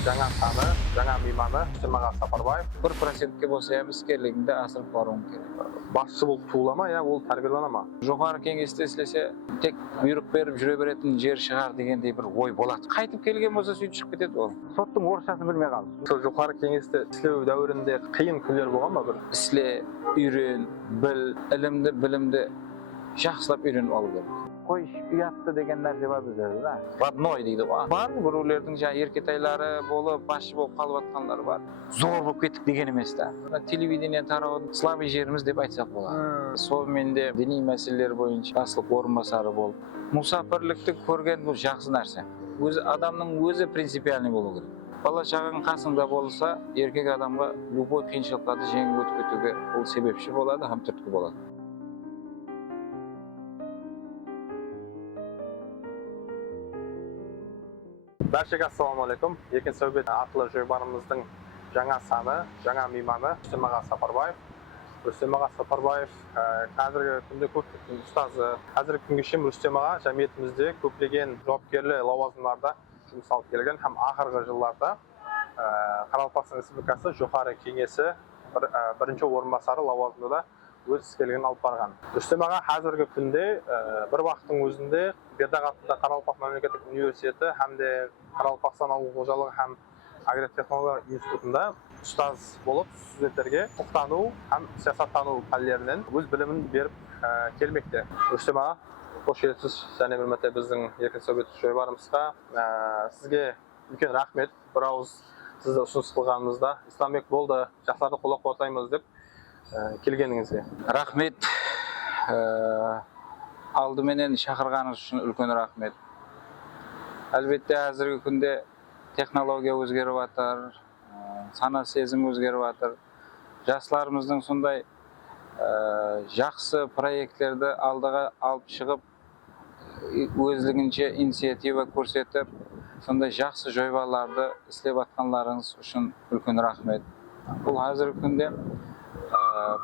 жаңа саны, жаңа мейманы Рүстем Сапарбаев. 1%ке болса ham iskерligingda asrib boruing kerak. Басшы болып туыла ма, я ол тәрбиелана ма? Жоғары кеңесте істесе, тек бұйрық беріп жүре беретін жер шығар дегендей бір ой болады. Қайтып келген болса сөйтіп шығып кетеді ол. Соттың орысшасын білмей қалды. Сол жоғары кеңесте істеу дәуірінде қиын күндер болған ба бір? Ісіле, үйрен, біл, ілімді, білімді жақсылап үйреніп алу керек. Қой ұятты деген нәрсе бар біздерде да. Родной дейді ғой. Бар біреулердің жаңа еркетайлары болып, басшы болып қалып жатқандар бар. Зор болып кеттік деген емес та. Телевидение тарауын слабый жеріміз деп айтсақ болады. Сонымен де діни мәселелер бойынша басшылық орынбасары болып. Мұсапірлікті көрген бұл жақсы нәрсе. Өзі адамның өзі принципиальный болу керек. Бала шағаң қасыңда болса, еркек адамға любой қиыншылықтарды жеңіп өтіп кетуге ол себепші болады, һәм түрткі болады. Баршаға ассалаумағалейкум. Еркін сөйбет арқылы жобамыздың жаңа саны, жаңа мейманы Рүстем Сапарбаев. Рүстем Сапарбаев қазіргі күнде көптің ұстазы. Қазіргі күнге шейін Рүстем жәмиетімізде көптеген жауапкерлі лауазымдарда жұмыс алып келген, һәм ақырғы жылдарда Қарақалпақстан Республикасы жоғары кеңесі бірінші орынбасары лауазымында өз іскерлігін алып барған. Рүстем қазіргі күнде бір уақыттың өзінде Бердағатта Қарақалпақ мемлекеттік университеті һәм де Қарақалпақстан ауыл қожалығы һәм агротехнология институтында ұстаз болып студенттерге құқықтану һәм саясаттану пәндерінен өз білімін беріп келмекте. Рүстем қош келіпсіз және бір мәрте біздің еркін сөйбет жобамызға. Сізге үлкен рахмет. Бір ауыз сізді ұсыныс қылғанымызда Исламбек болды, жақсыларды қолдап қуаттаймыз деп келгеніңізге. Рахмет. Алдыменен шақырғаныңыз үшін үлкен рахмет. Әлбетте әзіргі күнде технология өзгеріп жатыр, сана сезім өзгеріп жатыр. Жастарымыздың сондай жақсы проектлерді алдыға алып шығып, өзлігінше инициатива көрсетіп, сондай жақсы жобаларды істеп жатқандарыңыз үшін үлкен рахмет. Бұл әзіргі күнде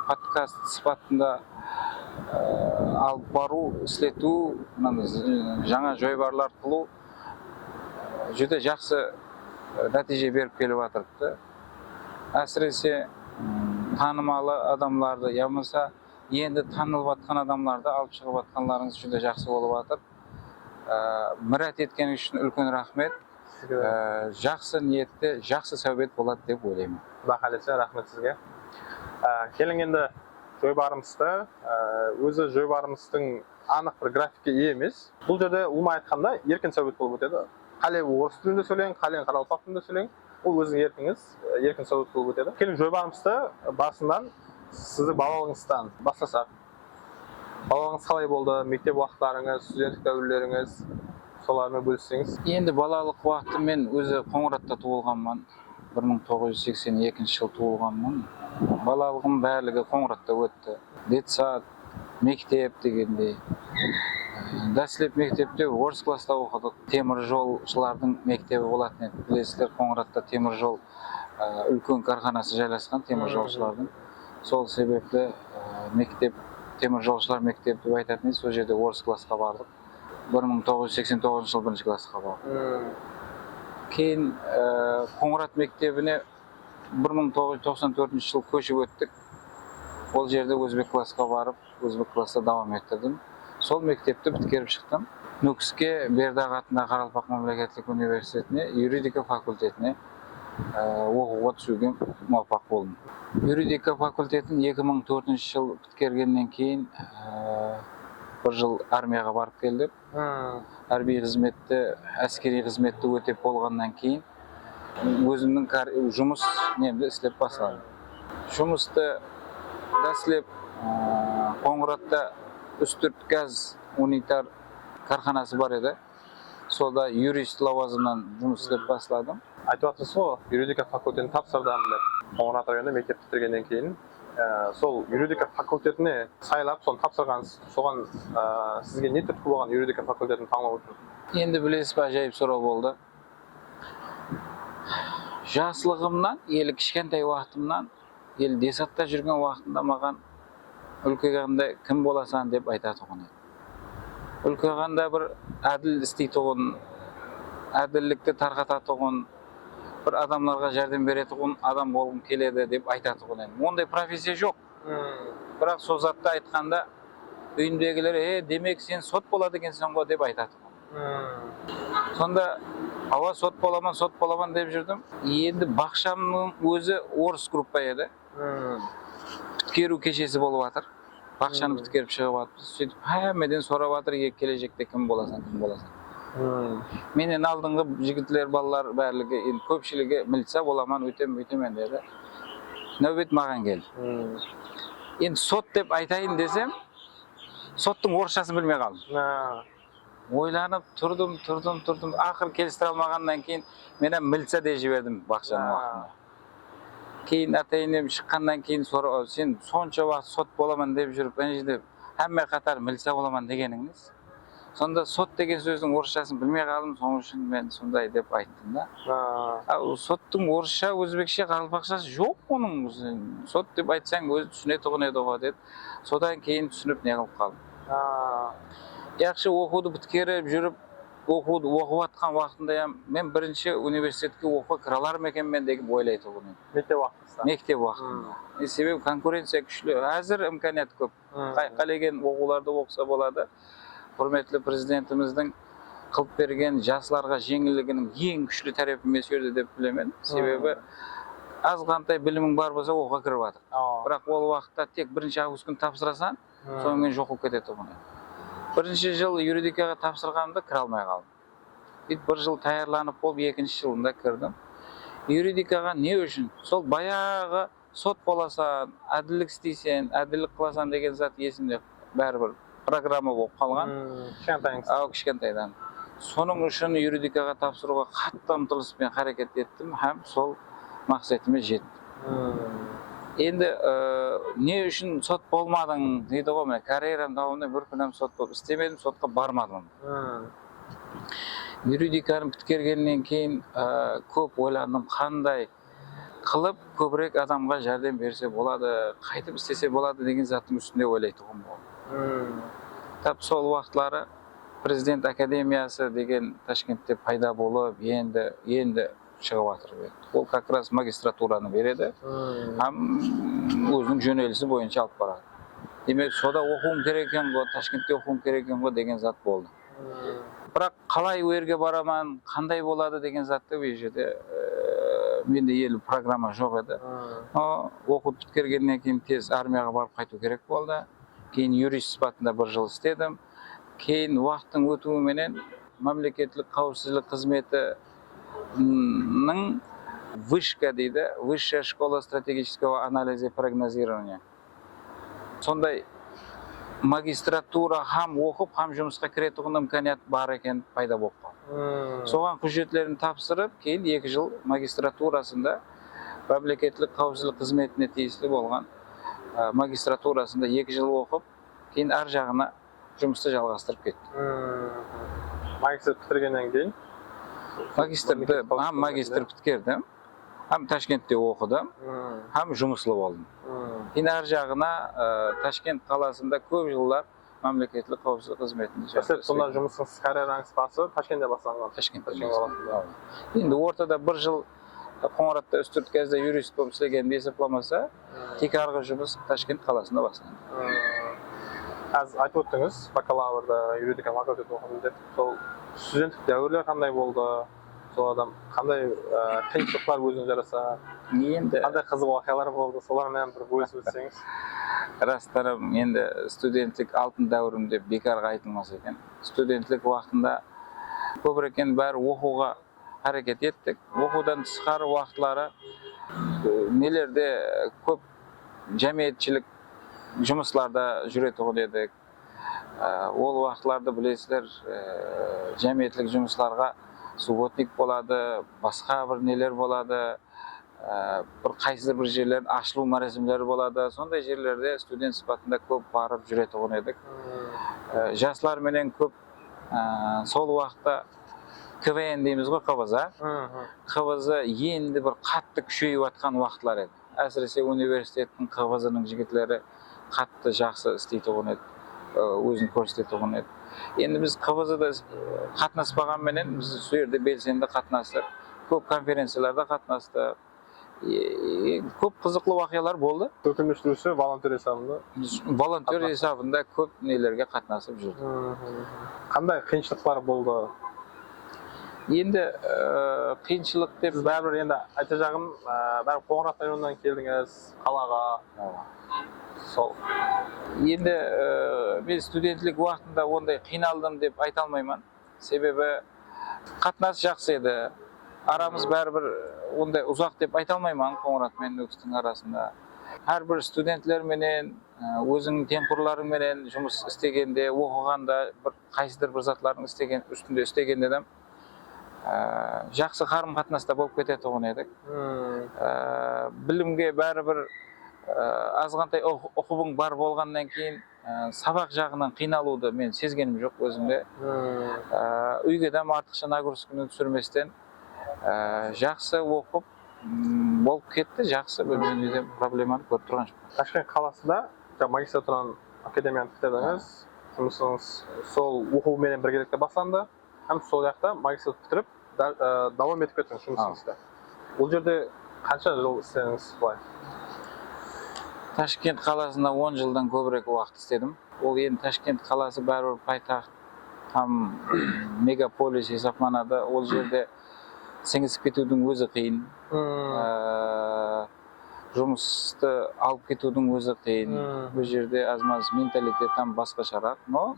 подкаст сипатында алып бару, істету, жаңа жобалар қылу жүде жақсы нәтиже беріп келіп жатырды. Әсіресе танымалы адамларды, ямаса енді танылып жатқан адамларды алып шығып жатқандарыңыз жүде жақсы болып жатыр. Мұрат еткені үшін үлкен рахмет. Жақсы ниетте, жақсы сәубет болады деп ойлаймын. Бақалесе, рахмет сізге. Келің енді жойбарымызды, өзі жойбарымыздың анық бір графикке ие емес. Бұл жерде ұлма айтқанда еркін сәубет болып өтеді. Қалай орыс тілінде сөйлең, қалай Қарақалпақ тілінде сөйлең, ол өзің еркіңіз, еркін сәубет болып өтеді. Келің жойбарымызды басынан сізді балалығыңыздан бастасақ. Балалығыңыз қалай болды, мектеп уақыттарыңыз, студенттік дәуірлеріңіз, солармен бөліссеңіз? Енді балалық уақыты мен өзі Қоңыратта туылғанмын. 1982 жыл туылғанмын. Балалығым барлығы Қоңыратта өтті. Детсад, мектеп дегендей. Дәслеп мектепте орыс класста оқыдық. Темір жолшылардың мектебі болатын еді. Білесіздер, Қоңыратта темір жол үлкен карханасы жайласқан, темір жолшылардың. Сол себепті мектеп, темір жолшылар мектепті айтатын еді. Сол жерде орыс классқа бардық. 1989 жыл бірінші классқа бардық. Кейін Қоңырат мектебіне 1994 жыл көшіп өттік. Ол жерде өзбек классқа барып, өзбек класста давам еттірдім. Сол мектепті біткеріп шықтым. Нүкіске Бердағатында Қарақалпақ мемлекеттік университетіне, юридика факультетіне оқуға түсуге муафақ болдым. Юридика факультетін 2004 жыл біткергеннен кейін бір жыл армияға барып келдім. Әрби қызметті, әскери қызметті өтеп болғаннан кейін өзімнің жұмыс немді істеп басладым. Жұмысты дәслеп Қоңыратта үстірт газ унитар карханасы бар еді. Солда юрист лауазымнан жұмыс істеп басладым. Айтып жатырсыз ғой, юридика факультетін тапсырдым деп. Қоңырат районында мектеп бітіргеннен кейін сол юридика факультетіне сайлап, соны тапсырғансыз. Соған сізге не түрткі болған юридика факультетін таңдау үшін? Енді білесіз бе, жайып сұрау болды. Жаслығымнан, елі кішкентай уақытымнан, елі десатта жүрген уақытында маған үлкейгенде кім боласан деп айтатұғын еді. Үлкейгенде бір әділ істейтұғын, әділlikті тарқататұғын, bir adamlarga jardam beretigun adam bolgum keledi dep aytatigun endi. Onday professiya жок. Biroq сол затты aytganda үйүндөgүлөр демек sen сот болот экенсиң го деп айтат. Сонда ава сот боламан деп жүрдүм. Енді бакчамдын өзү орыс группа еді. Бүткерүү кечеси болуп атыр. Бакчаны бүткерип чыгып атпыз. Сөйтүп хаммеден сурап атыр, келечекте ким боласың? Менен алдыңкы жигитлер, балалар барлыгы эми көпчүлүгү милиция боламан, өтөм деди. Нөбөт мага келди. Енді сот деп айтайын десем, соттың орысшасын билмей калдым. Ойланып турдум. Акыр келиштире алмагандан кийин мен милиция деп жибердим бакчанын убактында. Кейін атайынем шыққандан кейін сен сонша уақыт сот боламан деп жүріп, ана жерде hamma қатар милиция боламан дегеніңіз. Сонда сот деген сөздің орысшасын білмей қалдым, соның үшін мен сондай деп айттым да. Соттың орысша, өзбекше, қарақалпақшасы жоқ оның. Сот деп айтсаң өзі түсінетұғын еді ғой деді. Содан кейін түсініп не қылып қалдым. Яқшы оқуды біткеріп жүріп, оқып атқан уақытында мен бірінші университетке оқуға кіре алармын екенмін деп ойлайтұғын. Мектеп уақытында. Себебі конкуренция күшлі. Әзір имканият көп. Қалеген оқуларды оқса болады. Құрметлі президентіміздің қылып берген жасларға жеңілдігінің ең күшлі тарапы мен сөйледі деп білемін. Себебі аз қандай білімің бар болса оқуға кіріп жатыр. Бірақ ол уақытта тек бірінші август тапсырасаң, содан кейін жоқ болып кетеді тұғын. Бірінші жыл юридикаға тапсырғанымда кіре алмай қалдым. Bir жыл таярланып болып, екінші жылында кірдім. Юридикаға не үшін? Сол баяғы сот боласаң, әділдік істейсен, әділдік қыласаң деген зат есімде бәрібір программа болып қалған. Кішкентайдан. Соның үшін юридикаға тапсыруға қатты ұмтылыспен харекет еттім, һәм сол мақсатыма жеттім. Енді не үшін сот болмадың дейді ғой, мен карьерам давамында бір күнім сот болып істемедім, сотқа бармадым. Юридиканы біткергеннен кейін көп ойландым, қандай қылып көбірек адамға жәрдем берсе болады, қайтып істесе болады деген заттың үстінде ойлайтұғым болды. Тап сол уақытлары президент академиясы деген Ташкентте пайда болып, енді шығып жатыр. Ол как раз магистратураны береді, һәм өзінің жөнелісі бойынша алып барады. Демек, сода оқуым керек екен ғой, Ташкентте оқуым керек екен ғой деген зат болды. Бірақ қалай өрге бараман, қандай болады деген затты бұл жерде менде елі программа жоқ еді. Оқуды біткергеннен кейін тез армияға барып қайту керек болды. Кейін юрист сипатында бір жыл істедім. Кейін уақыттың өтуіменен мемлекеттік қауіпсіздік қызметі вышка дейді, Высшая школа стратегического анализа и прогнозирования. Сондай магистратура хам оқып, хам жұмысқа кіретұғын имканият бар екен пайда болып қалды. Соған құжеттерін тапсырып, кейін 2 жыл магистратурасында мемлекеттік қауіпсіздік қызметіне тиесілі болған магистратурасында 2 жыл оқып, кейін ар жағына жұмысты жалғастырып кетті. Магистр бітіргеннен кейін? Магистр біткердім, һәм Ташкентте оқыдым, һәм жұмыслы болдым. Кейін ар жағына Ташкент қаласында көп жылдар мемлекеттік қауіпсіздік қызметінде жасадым. Сонда жұмысыңыз, карьераңыз басы Ташкентте басталған? Ташкентте басталған. Енді ортада 1 жыл Қоңыратта Үстірт кезде юрист болып істеген есепламаса, тек арғы жұмыс Ташкент қаласында басталған. Аз айтып өттіңіз, бакалаврда юридика факультеті оқыдым деп, сол студенттік дәуірлер қандай болды? Сол адам қандай қиыншылықтар өзіңіз жараса? Қандай қызық оқиғалар болды? Солармен бір бөлісіп өтсеңіз. Растарым, енді студенттік алтын дәуірім деп бекарға айтылмас екен. Студенттік уақытында көбірек бәрі оқуға hareket ettik. Okudan tışqari vaqtlari nelerde көп jamiyatchilik жұмысларда жүретін едік. Ол вақтларда білесіздер, jamiyatlik жұмысларға субботник болады, басқа бір нелер болады, бір қайсыдыр бір жерлердің ашылу мәрәсімдері болады. Сондай жерлерде студент сипатында көп барып жүретін едік. Жастар менен көп сол уақытта КВН дейміз ғой, қыбыза. Қыбызы енді бір қатты күшейіп атқан уақытлар еді. Әсіресе университеттің қыбызының жігітлері қатты жақсы істейтін еді, өзін көрсететін еді. Енді біз қыбызыда қатынаспаған менен, біз сол жерде белсенді қатынастық. көп конференцияларда катнастык. Көп кызыклуу окуялар болду. Өкүнүчтүүсү волонтер эсебинде. Волонтер эсебинде көп нелерге катнашып жүрдүк. Кандай кыйынчылыктар болду? Енді қиыншылық деп Сіз бәрібір енді айта жағым, бәрібір Қоңырат районунан келдіңіз қалаға. Сол. енді мен студентлік уақытында ондай қиналдым деп айта алмаймын. Себебі қатынас жақсы еді. Арамыз бәрібір ондай ұзақ деп айта алмаймын Қоңырат мен Нүкістің арасында. Әрбір студентлер менен, өзінің теңқұрларың менен жұмыс істегенде, оқығанда, қайсыдыр бір затлардың үстінде істегенде де жақсы қарым қатынаста болып кететұғын едік. Білімге бәрібір азғантай оқуың бар болғаннан кейін сабақ жағынан қиналуды мен сезгенім жоқ өзімде. Үйге де артықша нагрузканы түсірместен жақсы оқып болып кетті, жақсы бөлімде проблеманы көріп тұрған жоқ. Ташкент қаласында магистратураны академияны бітірдіңіз, жұмысыңыз сол оқуменен біргелікте басталды, һәм сол жақта магистратура бітіріп давам етіп кеттіңіз жұмысыңызда. Ол жерде қанша жыл істедіңіз былай? Ташкент қаласында 10 жылдан көбірек уақыт істедім. Ол енді Ташкент қаласы бәрібір пайтаxt, там мегаполис есептелінеді. Ол жерде сіңісіп кетудің өзі қиын. Жұмысты алып кетудің өзі қиын. Бұл жерде аз-маз менталитет там басқашарақ. Но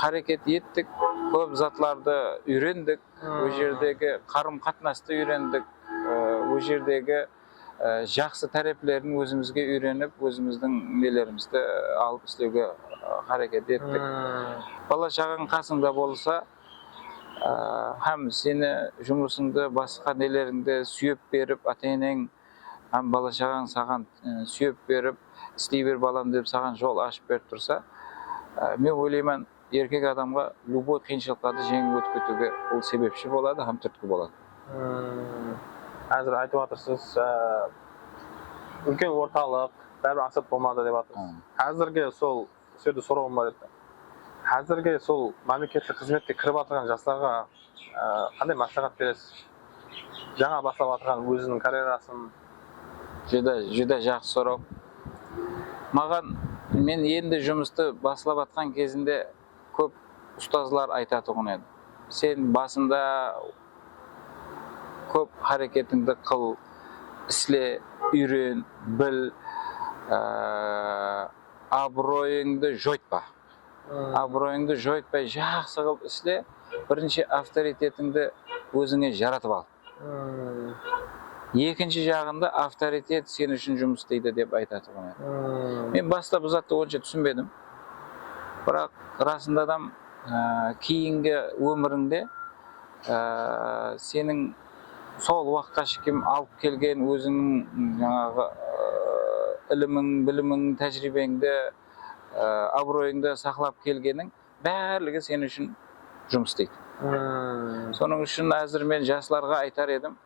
харекет еттік, көп затларды үйрендік. Ол жердегі қарым қатынасты үйрендік. Ол жердегі жақсы тәрепілерін өзімізге үйреніп, өзіміздің нелерімізді алып істеуге харекет еттік. Бала шағаң қасыңда болса, һәм сені жұмысыңды, басқа нелеріңді сүйеп беріп, ата-енең һәм бала шағаң саған сүйеп беріп, істей бер балам деп саған жол ашып беріп тұрса, мен ойлаймын, еркек адамға любой қиыншылықтарды жеңіп өтіп кетуге ол себепші болады, һәм түрткі болады. Әзір айтып жатырсыз, үлкен орталық, бәрібір асып болмады деп жатырсыз. Әзірге сол сөзді сұрауым бар еді. Әзірге сол мемлекеттік қызметке кіріп жатырған жастарға қандай маслихат бересіз? Жаңа бастап жатырған өзінің карьерасын. Жүдә жақсы сұрау. Маған мен енді жұмысты басылап жатқан кезінде көп ұстазлар айтатұғын еді. Сен басында көп харекетіңді қыл, ісле, үйрен, біл, абыройыңды жойтпа. Абыройыңды жойтпай жақсы қылып ісле, бірінші авторитетіңді өзіңе жаратып ал. Екінші жағында авторитет сен үшін жұмыс істейді деп айтатұғын еді. Мен баста бұл затты онша түсінбедім. Бірақ расында да кейінгі өміріңде сенің сол уақытқа шейін алып келген өзіңнің жаңағы ілімің, білімің, тәжірибеңді, абыройыңды сақлап келгенің барлығы сен үшін жұмыс істейді. Соның үшін әзір мен жастарға айтар едім,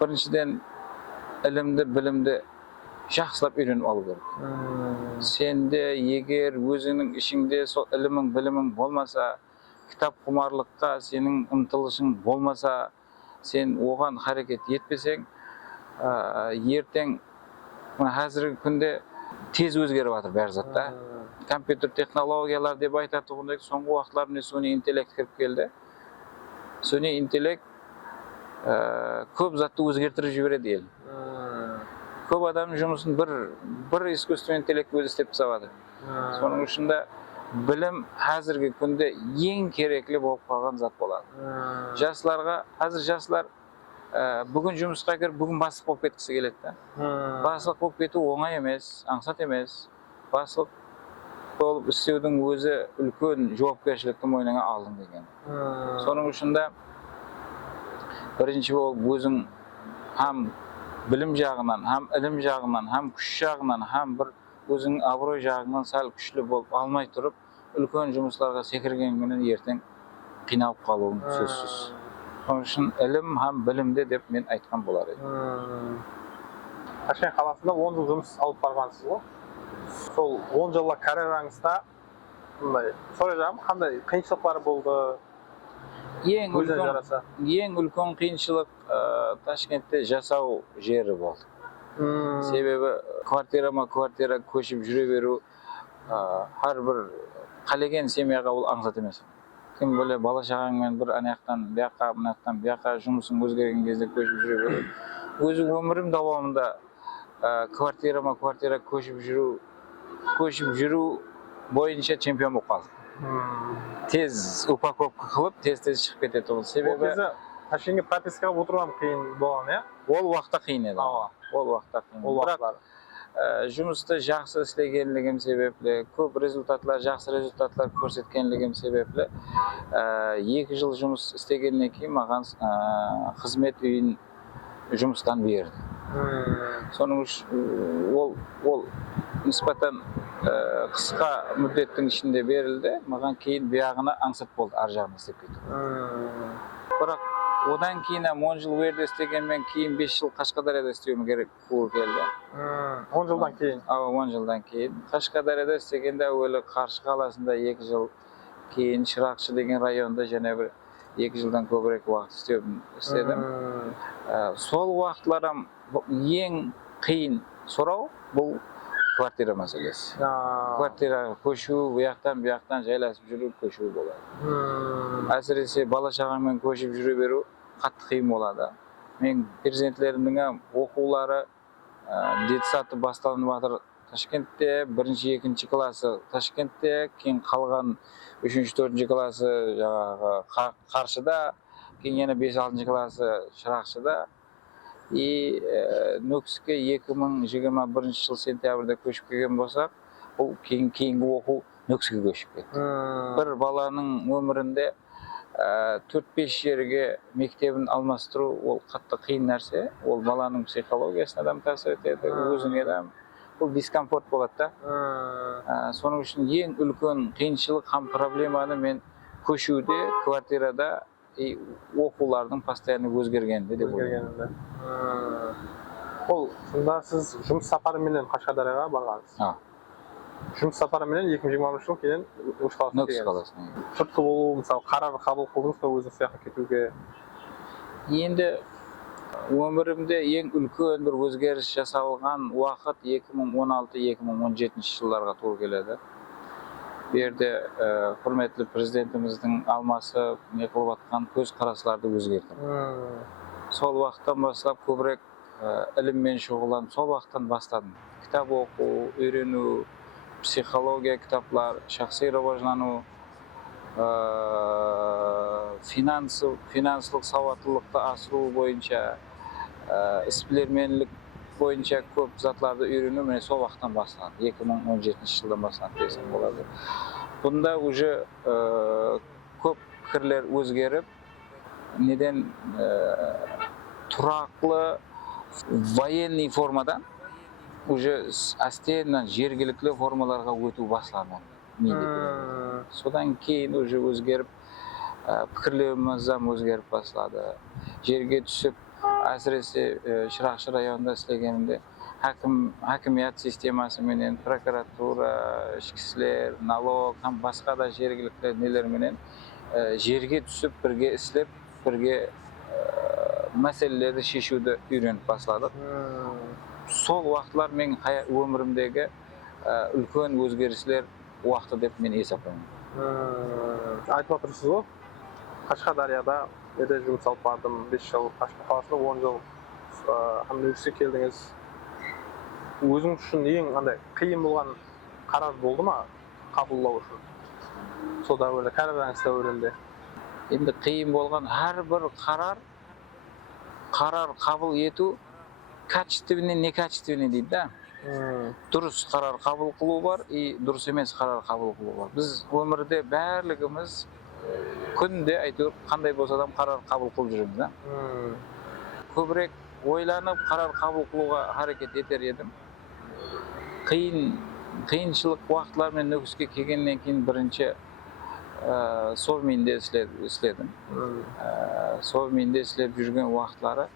біріншіден ілімді, білімді жақсылап үйреніп алу керек. Сенде егер өзіңнің ішіңде сол ілімің, білімің болмаса, кітап құмарлыққа сенің ұмтылышың болмаса, сен оған харекет етпесең, ертең қазіргі күнде тез өзгеріп жатыр бәр затта. Компьютер технологиялар деп айтатұғындай, соңғы уақытларында суни интеллект кіріп келді. Суни интеллект көп затты өзгертіріп жібереді ел. Көп адам жұмысын бір искусственный интеллект өзі істеп тастап. Соның ішінде білім қазіргі күнде ең керекті болып қалған зат болады. Жастарға, қазір жастар бүгін жұмысқа кіріп, бүгін бастық болып кеткісі келеді. Бастық болып кету оңай емес, аңсат емес. Бастық болып істеудің өзі үлкен жауапкершілікті мойныңа алдың деген. Соның ішінде бірінші болып өзің һәм білім жағынан, һәм ілім жағынан, һәм күш жағынан, һәм бір өзің абырой жағынан сәл күшлі болып алмай тұрып, үлкен жұмыстарға секірген күнін ертең қиналып қалуың сөзсіз. Соның үшін ілім һәм білімде деп мен айтқан болар едім. Ташкент қаласында 10 жыл жұмыс алып барғансыз ғой. Сол 10 жылдық карьераңызда қандай қиыншылықтар болды? Ең Өзі үлкен жараса. ең үлкен қиыншылық Ташкентте жасау жері болды. Себебі квартира көшіп жүре беру әрбір қалеген семьяға ол аңсат емес. Кім біле бала шағаңмен бір анаяқтан бұяққа, мынаяқтан бұяққа жұмысың өзгерген кезде көшіп жүре беру. Өзі өмірім давамында квартира көшіп жүру бойынша чемпион болып қалдым. Тез упаковка қылып, тез шығып кетеді ол. Себебі Ташкентке пропискаға отырған қиын болған, иә? ол уақытта қиын еді. Ол уақытта қиын. Бірақ жұмысты жақсы істегенлігім себеплі, көп жақсы результатлар көрсеткенлігім себеплі 2 жыл жұмыс істегеннен кейін маған қызмет үйін жұмыстан берді. Соның ол нисбатан қысқа мүддеттің ішінде берілді, маған кейін бұяғына аңсат болды, ар жағына істеп кету. Бірақ одан кейін 10 жыл өрде істегенмен кейін 5 жыл Қашқадарияда істеуім керек болып келді. 10 жылдан кейін? 10 жылдан кейін. Қашқадарияда істегенде әуелі Қаршы қаласында 2 жыл, кейін Шырақшы деген районда және бір 2 жылдан көбірек уақыт істедім. Сол уақытларым ең қиын сұрау бұл квартира мәселесі. Квартираға көшу, бұяқтан жайласып жүру, көшу болады. Әсіресе бала шағаңмен көшіп жүре беру қатты қиын болады. Мен перзентлерімнің оқулары детсаты басталынып жатыр Ташкентте, 1-2 класы Ташкентте, кейін қалған 3-4 класы Қаршыда, кейін 5-6 класы Шырақшыда. Нүкіске 2021 жыл сентябрьде көшіп келген болсақ, бұл кейінгі оқу Нүкіске көшіп кетті. Бір баланың өмірінде 4-5 жерге мектебін алмастыру ол қатты қиын нәрсе. Ол баланың психологиясына да тәсір етеді, өзіңе де бұл дискомфорт болады да. Соның үшін ең үлкен қиыншылық һәм проблеманы мен көшуде, квартирада оқулардың постоянно өзгергенде деп ойлаймын. Ол сонда сіз жұмыс сапарыменен Қашқадарияға барғансыз? Жұмыс сапарыменен 2021 жыл кейін Нүкіс қаласына. Сыртқы болу, мысалы, қарар қабыл қылдыңыз ба өзіңіз сияқты кетуге? Енді өмірімде ең үлкен бір өзгеріс жасалған уақыт 2016-2017 жылдарға тура келеді. Берде құрметті президентіміздің алмасы не қылып жатқан көзқарастарды өзгертті. Сол уақыттан бастап көбірек іліммен шұғылданып, сол уақыттан бастадым. Кітап оқу, үйрену, психология кітаплар, шахси раважлану, финансылық сауаттылықты асыру бойынша, іспілерменлік бойынша көп затларды үйрену міне сол уақыттан басталды. 2017 жылдан басталды десем болады. Бұнда уже көп пікірлер өзгеріп, неден тұрақлы военный формадан уже астеннен жергілікті формаларға өту басталды. Содан кейін уже өзгеріп, пікірлеріміз өзгеріп бастады. Жерге түсіп, әсіресе Шырақшы районында істегенімде хакимият системасы менен, прокуратура, ішкі істер, налог, басқа да жергілікті нелерменен жерге түсіп, бірге істеп, бірге мәселелерді шешуді үйреніп бастадық. Сол уақытлар мен өмірімдегі үлкен өзгерістер уақыты деп мен есептеймін. Айтып отырсыз ғой, Қашқадарияда жұмыс алып бардым, 5 жыл, Қашқар қаласында 10 жыл Нүкіске келдіңіз. Өзің үшін ең қиын болған қарар болды ма қабылдау үшін? Сол дәуірде, карьераңыз дәуірінде. Енді қиын болған әрбір қарар қабыл ету качественный, некачественный дейді да. Дұрыс қарар қабыл қылу бар, дұрыс емес қарар қабыл қылу бар. Біз өмірде бәрлігіміз күнде әйтеуір қандай болса да қарар қабыл қылып жүреміз да. Көбірек ойланып қарар қабыл қылуға харекет етер едім. Қиыншылық уақытлармен Нүкіске келгеннен кейін бірінші Совминде істедім. Совминде істеп жүрген уақытлары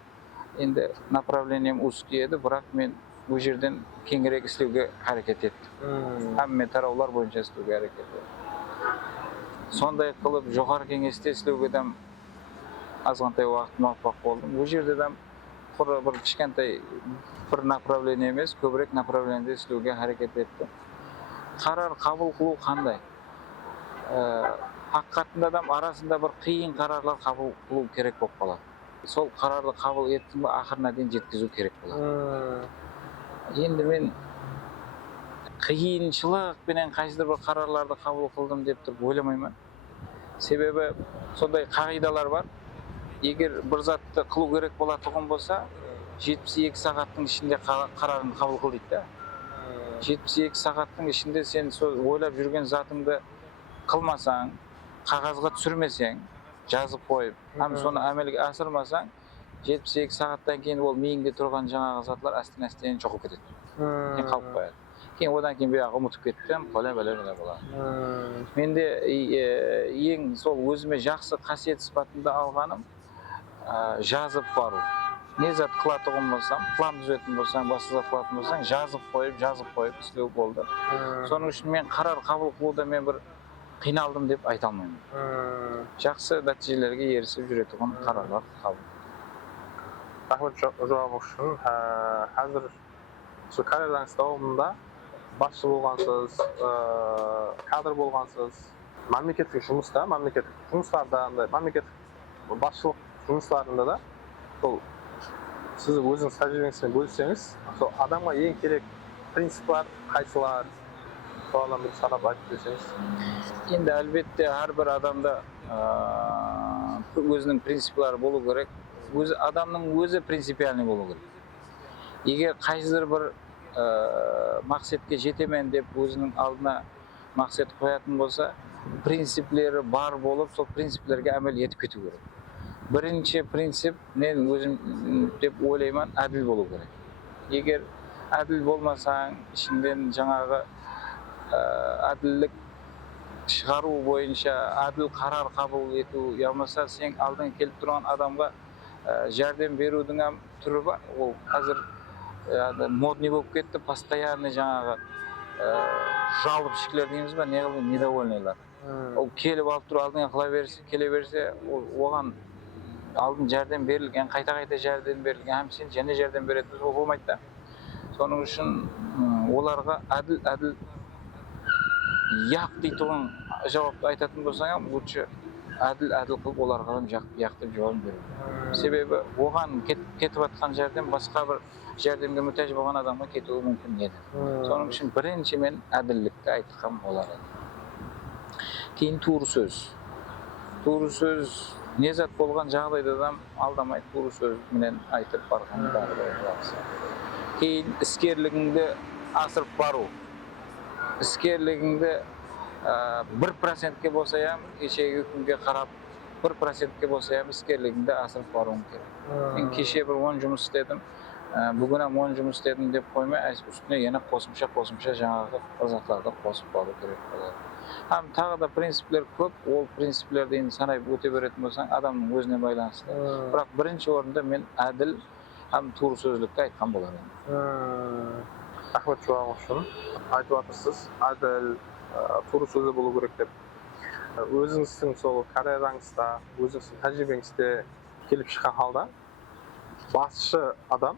енді направлением узкий еді, бірақ мен бұл жерден кеңірек істеуге харекет еттім. Мен тараулар бойынша істеуге харекет еттім. Сондай қылып жоғары кеңесте істеуге азғантай уақыт muvaffaq болдым. Ол жерде де құр бір кішкентай бір направление емес, көбірек направлениеде істеуге харекет еттім. Қарар қабыл қылу қандай? Ақиқатында адам арасында бір қиын қарарлар қабыл қылу керек болып қалады. Сол қарарды қабыл еттім бе, ақырына дейін жеткізу керек болады. Енді мен қиыншылықпенен қайсыdır бір қарарларды қабыл қылдым деп тұрып ойламаймын. Себебі сондай қағидалар бар. Егер бір затты қылу керек болатұғын болса, 72 сағаттың ішінде қарарыңды қабыл қыл дейді. 72 сағаттың ішінде сен ойлап жүрген затыңды қылмасаң, қағазға түсірмесең, жазып қойып, соны әмелге асырмасаң, 72 сағаттан кейін ол миыңде тұрған жаңағы затлар әстен жоғып кетеді. Кейін қалып қояды. Кейін одан кейін бияғы ұмытып кеттім, бәле болады. Менде ең сол өзіме жақсы қасиет сипатында алғаным жазып бару. Не зат қылатұғын болсам, план түзетін болсаң, басқа зат қылатын болсаң, жазып қойып істеу болды. Соның үшін мен қарар қабыл қылуда мен бір қиналдым деп айта алмаймын. Жақсы нәтижелерге ерісіп жүретұғын қарарлар қабыл. Рахмет жауабы үшін. Қазір сол карьераңыз дауымында басшы болғансыз, кадр болғансыз, мемлекеттік жұмыста, мемлекеттік жұмыстарда, мемлекеттік басшылық жұмыстарында да сол сіз өзіңіз тәжірибеңізбен бөліссеңіз, сол адамға ең керек принциптер қайсылар? Соған бір санап айтып берсеңіз. Енді әлбетте әрбір адамда өзінің принциптері болу керек. Адамның өзі принципиальный болу керек. Егер қайсыdır бір мақсатқа жетемен деп өзінің алдына мақсат қоятын болса, принциплері бар болып, сол принциплерге әмел етіп кету керек. Бірінші принцип, мен өзім деп ойлаймын, әділ болу керек. Егер әділ болмасаң, ішінден жаңағы әділдік шығару бойынша әділ қарар қабыл ету, ямаса сен алдың келіп тұрған адамға жәрдем берудің түрі бар. Ол қазір модный болып кетті, постоянный жаңағы жалып ішкілер дейміз ба, недовольныйлар. Ол келіп алып тұру алдыңа келе берсе, оған алдын жәрдем берілген, қайта жәрдем берілген, сен және жәрдем береді, ол болмайды да. Соның үшін оларға әділ яқ дейтұғын жауапты айтатын болсаң, лучше әділ қылып оларға яқ деп жауап беру. Себебі оған кетіп атқан жәрдем басқа бір жәрдемге мұқтаж болған адамға кетуі мүмкін еді. Соның үшін бірінші мен әділдікті айтқан болар еді. Кейін туыр сөз. Туыр сөз не зат болған жағдайда адам алдамай туыр сөз менен айтып барған жақсы. Кейін іскерлігіңді асырып бару. Іскерлігіңді 1%-ке болса кешегі күнге қарап 1%-ке болса іскерлігіңді асырып баруың керек. Мен кеше бір 10 жұмыс істедім, бүгін 10 жұмыс істедім деп қоймай, үстіне ені қосымша жаңағы затларды қосып бару керек болады. Тағы да принциплер көп, ол принциплерді енді санайып өте беретін болсаң, адамның өзіне байланысты. Бірақ бірінші орында мен әділ, туыр сөздікті айтқан боларым. Рахмет жауабы үшін. Айтып отырсыз, әділ, туыр сөзі болу керек деп. Өзіңіздің сол карьераңызда, өзіңіздің тәжірибеңізде келіп шыққан халда, басшы адам,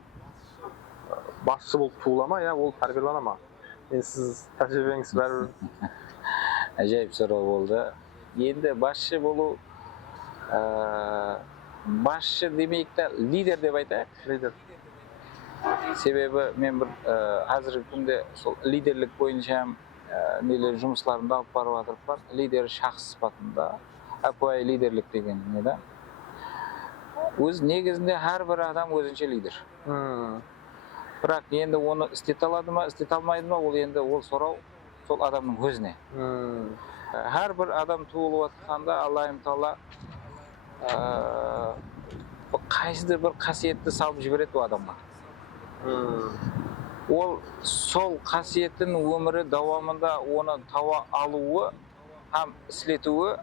басшы болып туыла ма, ол тәрбиелана ма? Мен сіз тәжірибеңіз бәрібір. Әжайып сұрау болды. Енді басшы болу, басшы демейікті лидер деп айтайық. Лидер. Себебі мен бір қазіргі күнде сол лидерлік бойынша жұмысларымды алып барып атырып бар. Лидер шақсы сипатында, әпуай лидерлік деген не да. Өз негізінде әрбір адам өзінше лидер. Бірақ енді оны істете алады ма, істете алмайды ма, ол енді ол сұрау сол адамның өзіне. Әрбір адам туылып атқанда Аллахым Тағала қайсыdır бір қасиетті салып жібереді ол адамға. Ол сол қасиеттің өмірі давамында оны тауа алуы, іслетуі,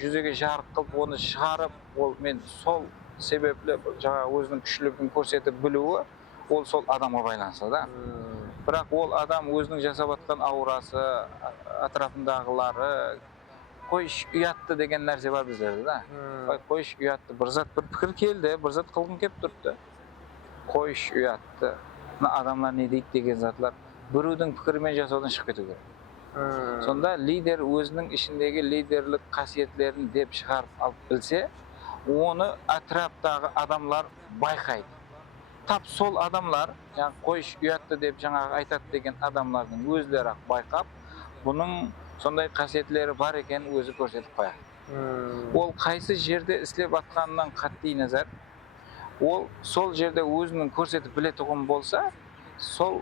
жүзеге жарық қылып, оны шығарып, ол мен сол себеплі жаңа өзінің күштілігін көрсетіп білуі, ол сол адамға байланысты да. Бірақ ол адам өзінің жасап атқан аурасы, атрафындағылары, koyuş uyatты деген нәрсе бар bizlerde da. Koyuş uyatты. Bir zat bir fikir keldi, bir zat kılgın kep turttu. Koyuş uyatты. Adamlar ne deydi деген zatlar birovning fikrimen jasaudan chiqib ketadi. Sonda lider o'zining ishindagi liderlik qasiyatlarini deb chiqarib olib bilsa, onu atrofdagi odamlar bayqaydi. Tap sol adamlar, yani qo'yish uyatdi deb жаңағы aytadi degan odamlarning o'zlari bayqab, buning sonday qasiyatlari bor ekanini o'zi ko'rsatib qo'yadi. Ol qaysi yerda ishlab atgandan qat'iy nazar, ol sol yerda o'zining ko'rsatib biladigan bo'lsa, sol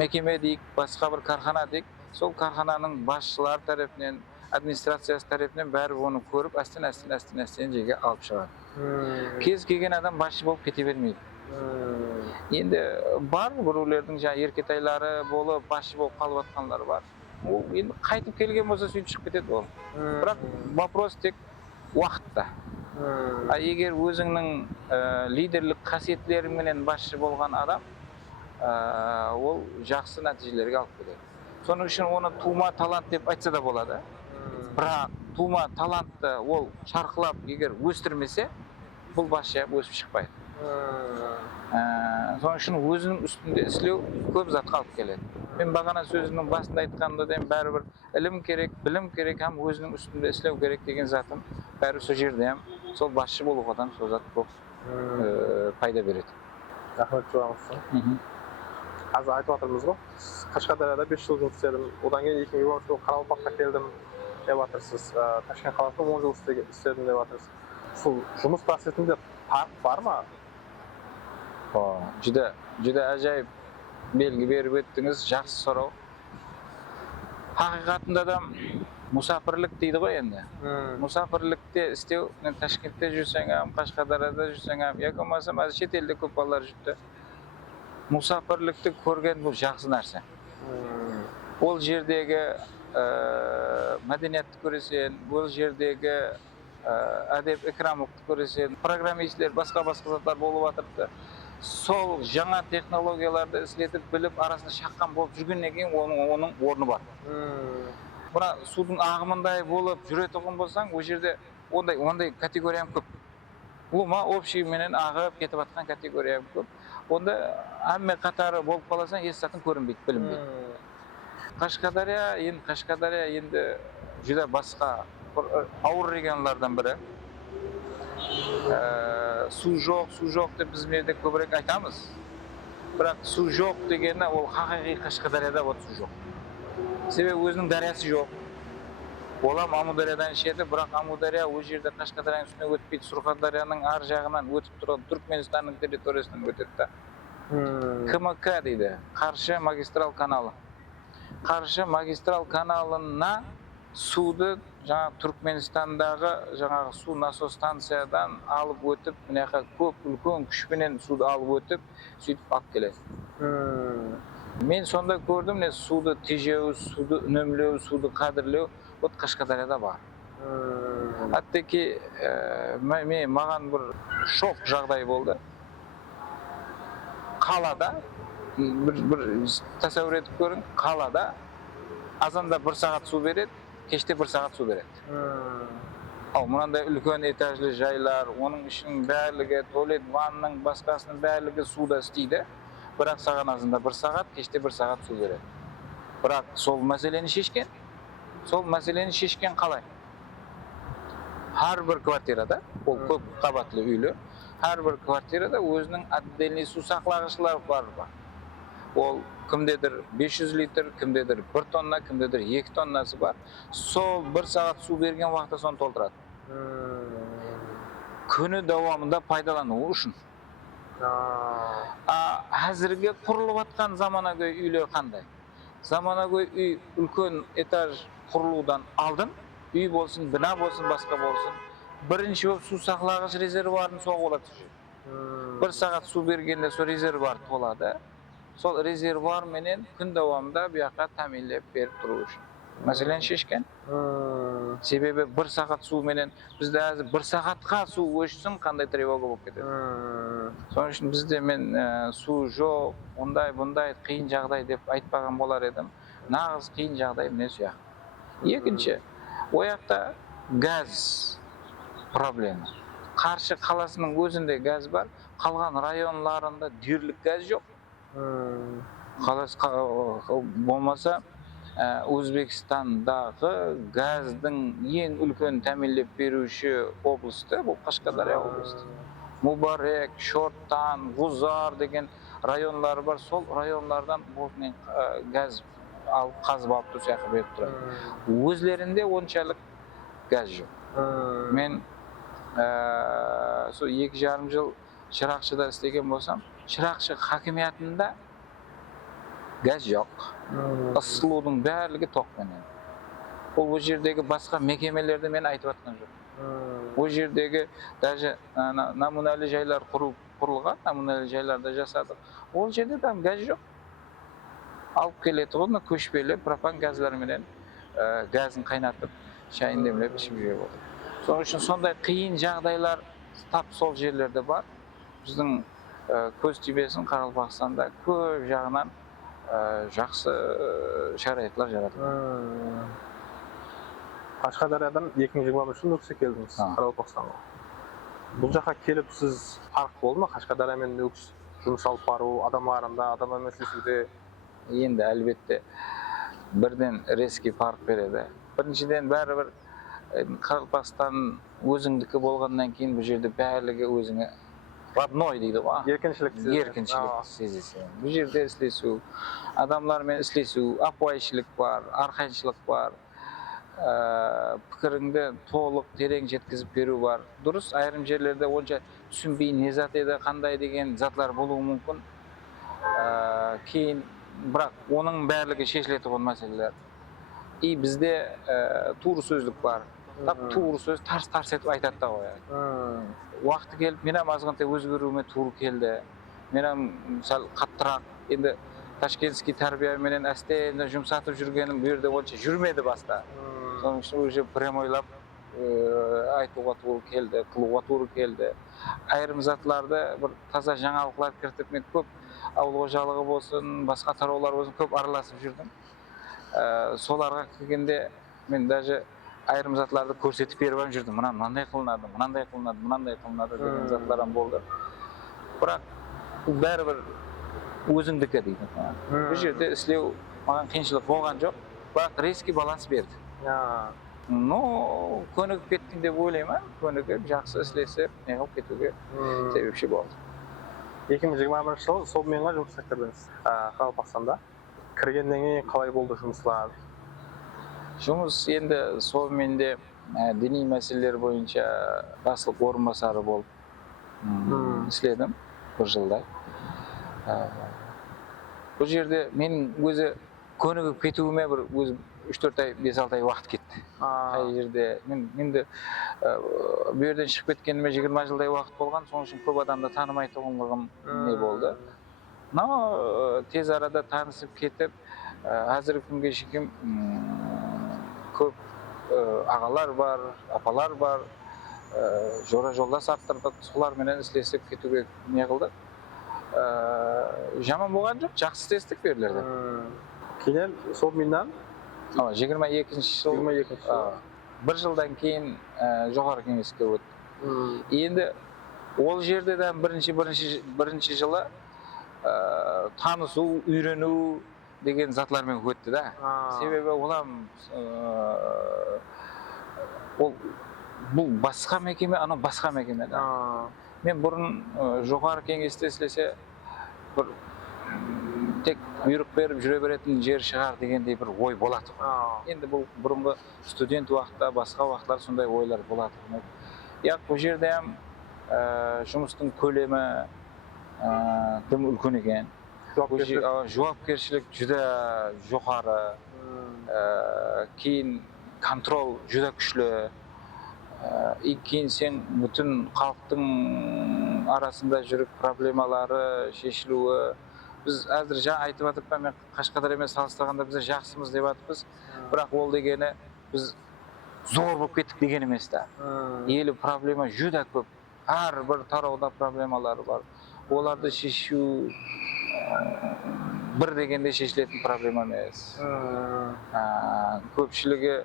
mekamedik, boshqa bir korxonadik, sol korxonaning boshchilari tarafidan, administratsiyasi tarafidan bari buni ko'rib, astin joyga olib chiqadi. Kez kelgan odam boshchi bo'lib ketavermaydi. Endi bor birovlarning erketaylari bo'lib, boshchi bo'lib qolayotganlar bor. U endi qaytib kelgan bo'lsa suyib chiqib ketadi u. Biroq вопрос tek vaqtda. Agar o'zingning liderlik qasiyatlari bilan boshchi bo'lgan odam, ol yaxshi natijalarga olib keladi. Soning uchun uni tuma talant deb aytsa da bo'ladi. Biroq tuma talantni ol sharqlab agar o'stirmasa, bu boshchi o'sib chiqmaydi. Soning uchun o'zining ustida ishlov ko'p zatga olib keladi. Men bag'ana so'zining boshida aytganda ham baribir ilm kerak, bilim kerak, ham o'zining ustida ishlov kerak degan zatim baribir shu yerda ham sol boshchi bo'lgan shu zat ko'p foyda beradi. Rahmat jo'ramiz. Hozir aytyapmiz-ku, Qashqadaryoda 5 yil жұмыс істедім. Одан кейін 2020 жылы Қарақалпаққа келдім деп жатырсыз. Ташкент қаласында 10 жыл істедім деп жатырсыз. Сол жұмыс процесінде farq бар ма? Juda ajoyib belgi berib o'tdingiz, yaxshi so'rov. Haqiqatында da musafirlik deydi qo'y endi. Musafirlikda istev, men Toshkentda yursang ham, Qashqadaryoda yursang ham, yoki bo'lmasa mana chet elda ko'p bolalar yuribdi. Musafirlikni ko'rgan bu yaxshi narsa. Ol yerdagi madaniyatni ko'rasan, ol yerdagi adab ikramlikni ko'rasan, programmistlar, boshqa zatlar bo'lib o'tiribdi. Sol жаңа texnologiyalarda ishlatib bilib arasida shaqqan bo'lib жүргеннен keyin оның o'rni bor. Buna suvning ағымындай bo'lib жүретін болсаң, o yerda onday kategoriya ham ko'p. Ulama общий менен ағып кетіп жатқан kategoriya ham ko'p. Onda hamma қатары bo'lib qolasan, hech zatin ko'rinmaydi, bilinmaydi. Qashqadaryo endi juda boshqa ауыр regionlardan biri. Suv yo'q deb biz yerda ko'proq aytamiz. Biroq suv yo'q deganda u haqiqiy Qashqadaryoda suv yo'q. Sebebi o'zining daryosi yo'q. Olam Amudaryodan ishadi, biroq Amudaryo o yerda Qashqadaryoning ustidan o'tib, Surxondaryoning har jag'idan o'tib turadi, Turkmanistonning territoriyasidan o'tadi. KMK deydi, Qarshi magistral kanali. Qarshi magistral kanalina suvni Turkmenistondagi suv nasos stansiyadan olib o'tib, bunaqa ko'p ulkan kuch bilan suvni olib o'tib, suyib olib keladi. Men sonda ko'rdim, suvni tejash, suvni unumlash, suvni qadrlash bu Qashqadaryoda bor. Hattoki mаған bir shok жағдай bo'ldi. Qalada bir tasavvur etib ko'ring, qalada azanda 1 soat suv beradi, kechda 1 soat suv beradi. Bunday ulkan etajli joylar, onun ishining barligi, tualet, vannaning boshqasining barligi suvda ishlaydi. Biroq sag'anasida 1 soat, kechda 1 soat suv beradi. Biroq sol masalani sheshgan qalay? Har bir kvartirada, ko'p qavatli uyli, har bir kvartirada o'zining отдельный suv saqlag'ichlari bor. Ol kimdedir 500 litr, kimdedir 1 tonna, kimdedir 2 tonnasi bor. Sol 1 soat suv bergan vaqtda son to'ldiradi. Kuni davomida foydalanuvi uchun. Hozirgi qurilayotgan zamonaviy uylar qanday? Zamonaviy uy ulkan etaj quriluvdan oldin uy bo'lsin, bino bo'lsin, boshqa bo'lsin, birinchi bo'lib suv saqlag'ich rezervuarni sog'oladi. 1 soat suv berganda shu rezervuar to'ladi. Sol rezervuar menen kun davomida bu yoqqa ta'minlab berib turish. Masalan, sheshgan. Sebebi 1 soat suv menen bizda hozir 1 soatga suv o'chsin, qanday trevoga bo'lib ketadi. So'ng uchun bizda men suv yo'q, bunday qiyin joqday deb aytmagan bo'lar edim. Nag'iz qiyin joqday men shu yoq. Ikkinchi, O yakta gaz problemi. Qarşı qalasının özünde gaz var, kalgan rayonlarında dürlük gaz yok. Qalas bolmasa O'zbekistondagi gazdın en ulkan ta'minlab beruvchi oblastda bu Qashqadaryo oblasti. Muborak, Sho'rtan, G'uzor degan rayonlar var. Sol rayonlardan bo'lgan gaz qazib olib tursa berib turadi. O'zlarinde onchalik gaz yo'q. Men so 2,5 yil Chiroqchida ishlagan bo'lsam, Chiroqchi hokimiyatida gaz yo'q. Issiqlikning barligi to'qmagan. Bu yerdagi boshqa mekamelarda men aytib atgan yo'q. Bu yerdagi даже namunali joylar qurilgan, namunali joylarda jasadik. O yerda ham gaz yo'q. Olib keladigan ko'shpeli propan gazlar bilan gazni qaynatib, shayin demlab ichib yeydi. So'ng uchun sonday qiyin жағдайлар tap sol yerlarda bor. Bizning ko'z tibesini Qoraqalpog'istonda ko'p жағынан жақсы sharoitlar yaratilgan. Qashqadaryodan 2023 o'qishga keldingiz Qoraqalpog'istonga. Bu жаққа kelib siz farq bo'ldimi? Qashqadaryoмен o'qish, жұмыс алып бару, адамларында, адам мәселесінде Endi albatta birden reski farq beradi. Birinchidan baribir Qoraqalpog'iston o'zingdiki bo'lgandan keyin bu yerda barligi o'zingga родной deydi. Erkinchilik sezasan. Bu yerda islaysiz, adamlar bilan islaysiz, apoyishlik bor, arqanchilik bor. Fikringni to'liq tereң yetkazib beru bor. Durust, ayrim yerlarda oncha tushunmay ne zat edi, qanday degan zatlar bo'lishi mumkin. Keyin biroq uning barligi chechiladigan masalalar. Bizde to'g'ri so'zlik bor. To'g'ri so'z tars etib aytadi da qo'yadi. Vaqti kelib, men ham ozg'inta o'zgaruime to'g'ri keldi. Men ham misol qattiroq endi Tashkentskiy tarbiya bilan asta-asta yumshatib yurganim bu yerda oncha yurmaydi boshqa. So'ng o'sha pryamoylab aytuga to'g'ri keldi, qiluvga to'g'ri keldi. Ayrim zatlarda bir toza жаңалыклар kiritib men ko'p avul xo'jaligi bo'lsin, boshqa tarovlar bo'lsin ko'p aralashib yurdim. Solarga kelganda men даже ayrim zatlarni ko'rsatib berib yurdim. Mana bunday qilinadi degan zatlar ham bo'ldi. Biroq bu baribir o'zingdiki deydi. Bu yerda ishlov menga qiyinchilik bo'lgan yo'q, biroq riski balans berdi. No, ko'nikib ketdim deb o'ylayman. Ko'nikib yaxshi ishlasa, men olib ketuvga sababchi bo'ldi. 2021 yil Sobmenga жұмысқа кірдіңіз Qoraqalpog'istonda. Kirgеннен кейін қалай болды жұмыслар? Жұмыс енді Sobmende diniy masalalar bo'yicha boshliq o'rinbosari bo'lib ishladim 1 yilda. Bu yerda men o'zi ko'nikib ketuvime bir o'z 3-4 ay, 5-6 ay vaqt ketdi. Qay yerda men endi bu yerdan chiqib ketganime 20 yilday vaqt bo'lgan, so'ng uchun ko'p odamni tanimaydiganligim ne bo'ldi. No, tez arada tanishib ketib, hozirgi kunga chiqib ko'p ağalar var, apalar var. Jo'ra yo'lda saptirdik, ular bilan ishlashib ketuvga ne qildik. Jomon bo'lgan yo'q, yaxshi testik berildi. Keyin Sobmendan 22 yil 1 yildan keyin jo'xori kengashga o'tdi. Endi ol yerdan birinchi yili tanışu, öğrenu degan zatlar men o'tdi-da. Sebebi ular bu boshqa mekame, ana boshqa mekamada. Men burun jo'xori kengashda ishlasa bir tek buyruq berib jura beradigan yer shahar degandek bir o'y bo'ladi. Endi bu burungi student vaqtda, boshqa vaqtlar shunday o'ylar bo'ladi. Yo'q, bu yerda ham жұмыстың ko'lami tim ulkan ekan. Javobgarchilik juda yuqori. Keyin kontrol juda kuchli. Keyin sen butun xalqning arasida yurib problemalari chechiluvi. Biz hozir aytib o'tibman, men Qashqadaryo bilan solishtirganda biz yaxshimiz deb aytibmiz. Biroq ol degani biz zo'r bo'lib ketdik degan emas-da. Yeli problema juda ko'p. Har bir tarovda problemalar bor. Ularni chechish bir deganda chechiladigan problema emas. Ko'pchiligi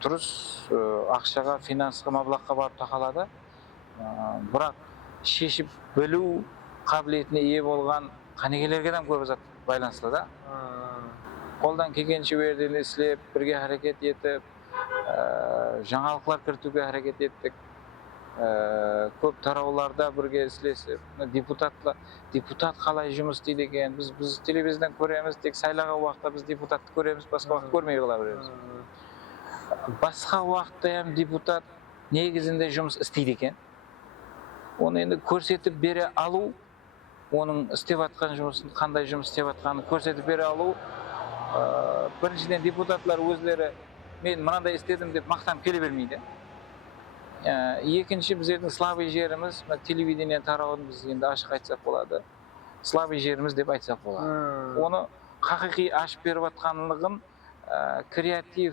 Durus akçaga, finansqa, mablagqa barıp takalady. Birak şeşip bilүү kabiliyetine ие bolgan kanegelerge de көп zat байланысты да. Koldan kelgençe berdiğini islep, birge hareket etip, жаңалыклар киртүүгө hareket ettik. Көп тарауlarda birge islesip, депутат kalay жұмыс isteydi eken, biz televizden göremiz, tek saylaga wagtda biz депутатты көрemiz, başka wagt görmey kala beremiz. Başka wagtda hem депутат negizinde жұмыс isteydi eken. Onu endi көрсөтүп бере алуу, onun istep atkан жұмысын, кандай жұмыс istep atkанын көрсөтүп бере алуу, birinчиден депутатлар өзлери men mınандай istedim dep maktanıp kele bermeydi. Ekинчи bizlerдің слабый жерimiz, телевидение тарауын biz endi açık aytsak bolady. Слабый жерimiz dep aytsak bolady. Onu haqiqiy açıp berip atkanlığın kreativ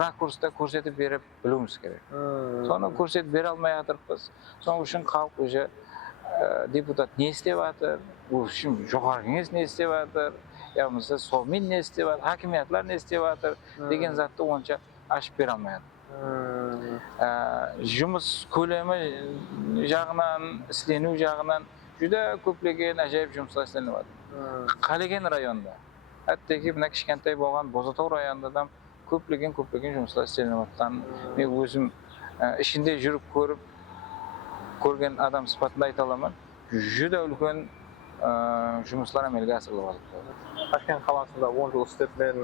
rakursta көрсөтүп berip bilүүbüz kerek. Sonra көрсөтүp bere almay atırpız. Sonra üçün halk уже депутат ne istep atır, üçün jogary kеңеш ne istep atır, ya mesela Совмин ne istep atır, hakimiyatlar ne istep atır degen zatты onça açıp bere almay atır. Жұмыс kölemi jagынан, islenүү jagынан juda köplegen ajaýyp жұмыслар islenip atır. Kalegen rayonda, hattoki mına kichkentay bolgan Bozatau rayonunda da köplegen жұмыслар islenip atkan. Men özüm işinde jürüp көрген адам sıfatında ayta alaman. Juda ulkan жұмыслар amelge asyrlyp alypdy. Taşkent kalasında 10 yıl istep men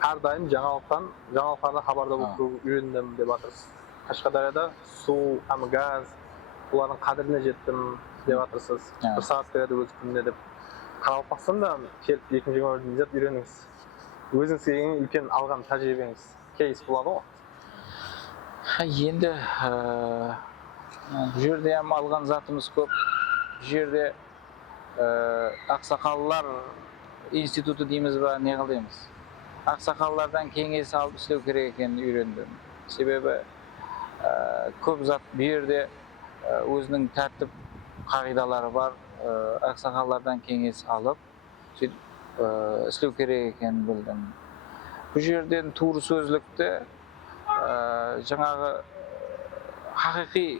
her daim жаңалыктардан habarda bolup үйrendим dep atyrsyz. Kaşgadarýada suw hem gaz buların kadirine jetdim dep atyrsyz. Bir saat beredi öz gününe dep karalyp baksam da kelip ekinji gün zat үйreniňiz. Özüňizge eň ulkan algan tajribeňiz case bolady go. Endi bu jerde hem algan zatımız köp. Bu jerde aksakallar institutu deyimiz ba ne kıldıyımız. Aksakallardan kеңес alıp işlew kerek ekenini үйrendim. Sebebi köp zat bu yerde özünün tertip kagydalary bar. Aksakallardan kеңес alıp işlew kerek ekenini bildim. Bu yerden tuğru sözlükte жаңагы haqiqiy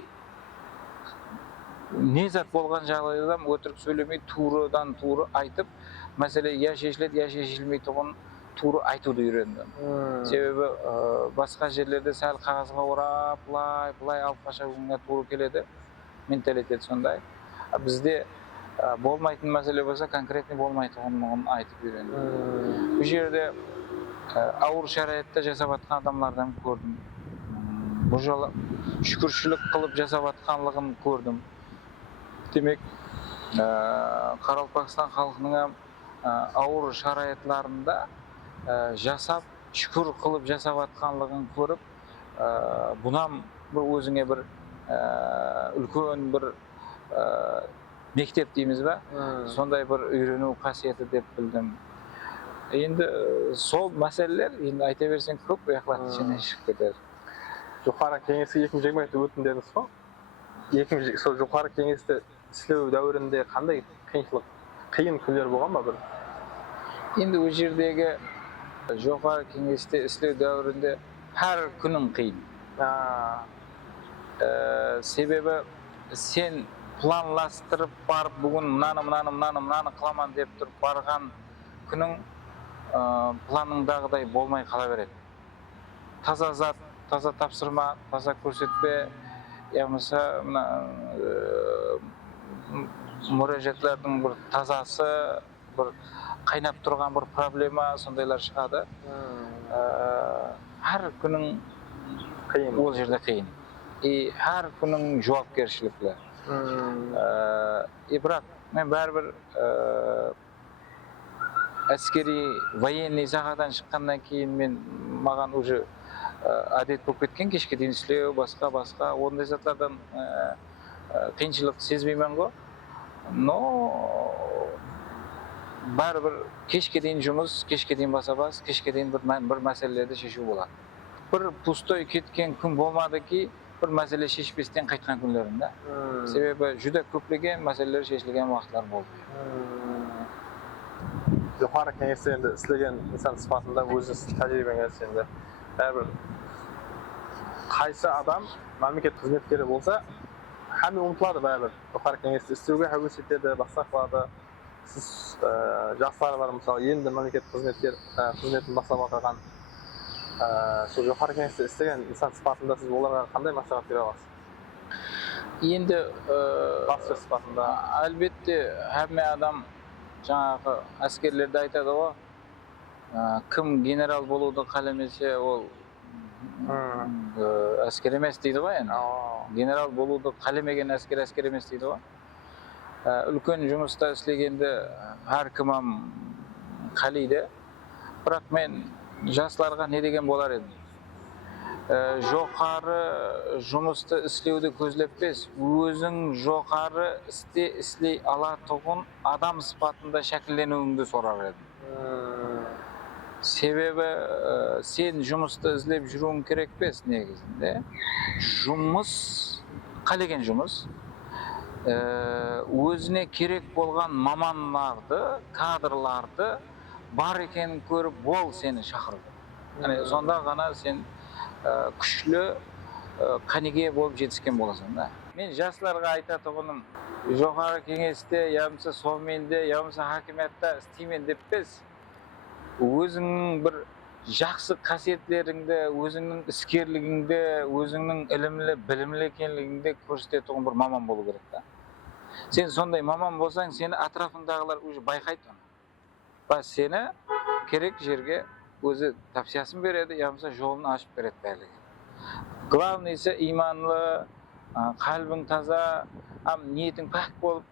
ne zat bolgan jagdaýda ötürk söylemey tuğrudan tuğru aytıp, mesele ya şeşilet ya şeşilmey tuğun tuğru aytuudu үйrendim. Sebebi başka yerlerde sal kagazga orap, play alıp kaçagyňa tuğru keledi. Mentalitet sonday. Bizde bolmaýtyn mesele bolsa konkretni bolmaýdygyny aytyp үйrendim. Bu jerde awur şaraýatda jasap atkan adamlardan gördüm. Bu jola şükürçülük kılıp jasap atkanlygyny gördüm. Demek Qaralpakistan halkynyň awur şaraýatlarynda jasap şükür kılıp jasap atkanlygyny görüp bunam bir özüňe bir ulkan bir mektep diýimiz ba, sonday bir öýrenүү kasiyeti dep bildim. Endi sol meseleler endi ayta berseň köp ýaklat içine çykyp keter. Jokary kеңesi 2020-de ötün dediniz go. Sol jokary kеңeste işlew döwründe kanday kıyın günler bolganma bir? Endi o jerdegi jokary kеңeste işlew döwründe her günüň kıyın. Sebebi sen planlaştırıp barıp bugün mınany kılaman dep turup bargan günüň planыңdagıday bolmay kala beredi. Taza zat, taza tapsırma, taza көрсөтпе, ýa-da mürajaatlardyň bir tazası, bir kaynap turgan bir problema sondaýlar çykady. Her günüň kıyın, ol jerde kıyın. Her günüň jogapkerçilikler. Birak men bärbir askeri, военный jagadan çykkandan keyin men magan уже adet bolup ketken keşke deyin işlew, başka onday zatlardan kıyınçylyk sezmeymen go. No bärbir keşke deyin jumys, keşke deyin basabas, keşke deyin bir meselelerdi şeşiw bolady. Bir pustoy ketken gün bolmadyki, bir mesele şeşpesden qaytkan günlerinde. Sebebi juda köplegen meseleler şeşilgen wagtlar boldy. Jokary kеңeste endi islegen insan sıfatında özüňiz tajribeňiz endi Бәрібір қайсы адам мемлекет қызметкері болса, hamma ұмтылады бәрібір. Жоғары кеңесті істеуге хәвес етеді, басқа қылады. Сіз жастар бар, мысалы, енді мемлекет қызметін бастап жатырған, сол жоғары кеңесте істеген инсан сипатында сіз оларға қандай маслихат бере аласыз? Енді Басшы сипатында. әлбетте әмме адам жаңағы әскерлерді айтады ғой, кім генерал болуды қаламесе ол әскер емес дейді ғой енді. Генерал болуды қаламеген әскер емес дейді ғой. Үлкен жұмыста істегенде әркім қалайды. Бірақ мен жастарға не деген болар едім? Жоғары жұмысты істеуді көздеппес, өзің жоғары істей алатұғын адам сипатында шәкілленуіңді сорар едім. Себебі сен жұмысты іздеп жүруің керек пес негізінде. Жұмыс, қалеген жұмыс, өзіне керек болған мамандарды, кадрларды бар екенін көріп бол сені шақырды. Сонда ғана сен күшлі қанеге болып жетіскен боласың да. Мен жастарға айтатұғыным, жоғары кеңесте, ямсы соменде, ямсы хакиметте істеймен деп бес, өзіңнің бір жақсы қасиеттеріңді, өзіңнің іскерлігіңді, өзіңнің ілімлі, білімлі екенлігіңді көрсететұғын бір маман болу керек та. Сен сондай маман болсаң, сені атрафыңдағылар уже байқайды. Сені керек жерге өзі тапсиясын береді, ямса жолын ашып береді бәлігі. Главныйсы иманлы, қалбың таза, ниетің пәк болып,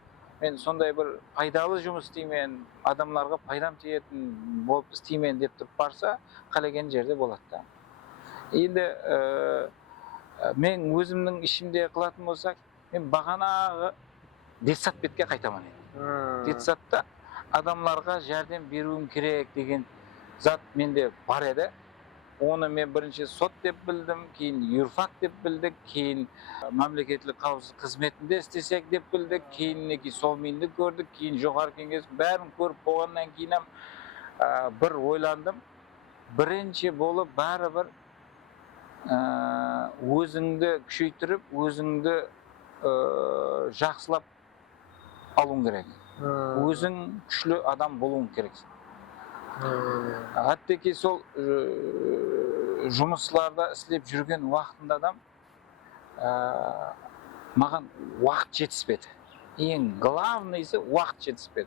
мен сондай бір пайдалы жұмыс істеймен, адамларға пайдам тиетін болып істеймен деп тұрып барса, қалеген жерде болады да. Енді мен өзімнің ішімде қылатын болсақ, мен бағанағы детсат бетке қайтаман едім. Детсатта адамларға жәрдем беруім керек деген зат менде бар еді. Оны мен бірінші сот деп білдім, кейін юрфак деп білдік, кейін мемлекеттік қауіпсіздік қызметінде істесек деп білдік, кейін совминді көрдік, кейін жоғары кеңес бәрін көріп болғаннан кейін бір ойландым. Бірінші болып бәрібір өзіңді күшейтіріп, өзіңді жақсылап алуың керек. Өзің күшлі адам болуың керексің. Әттеки сол жұмысларда істеп жүрген уақытында адам маған уақыт жетіспеді. Ең главныйсы уақыт жетіспеді.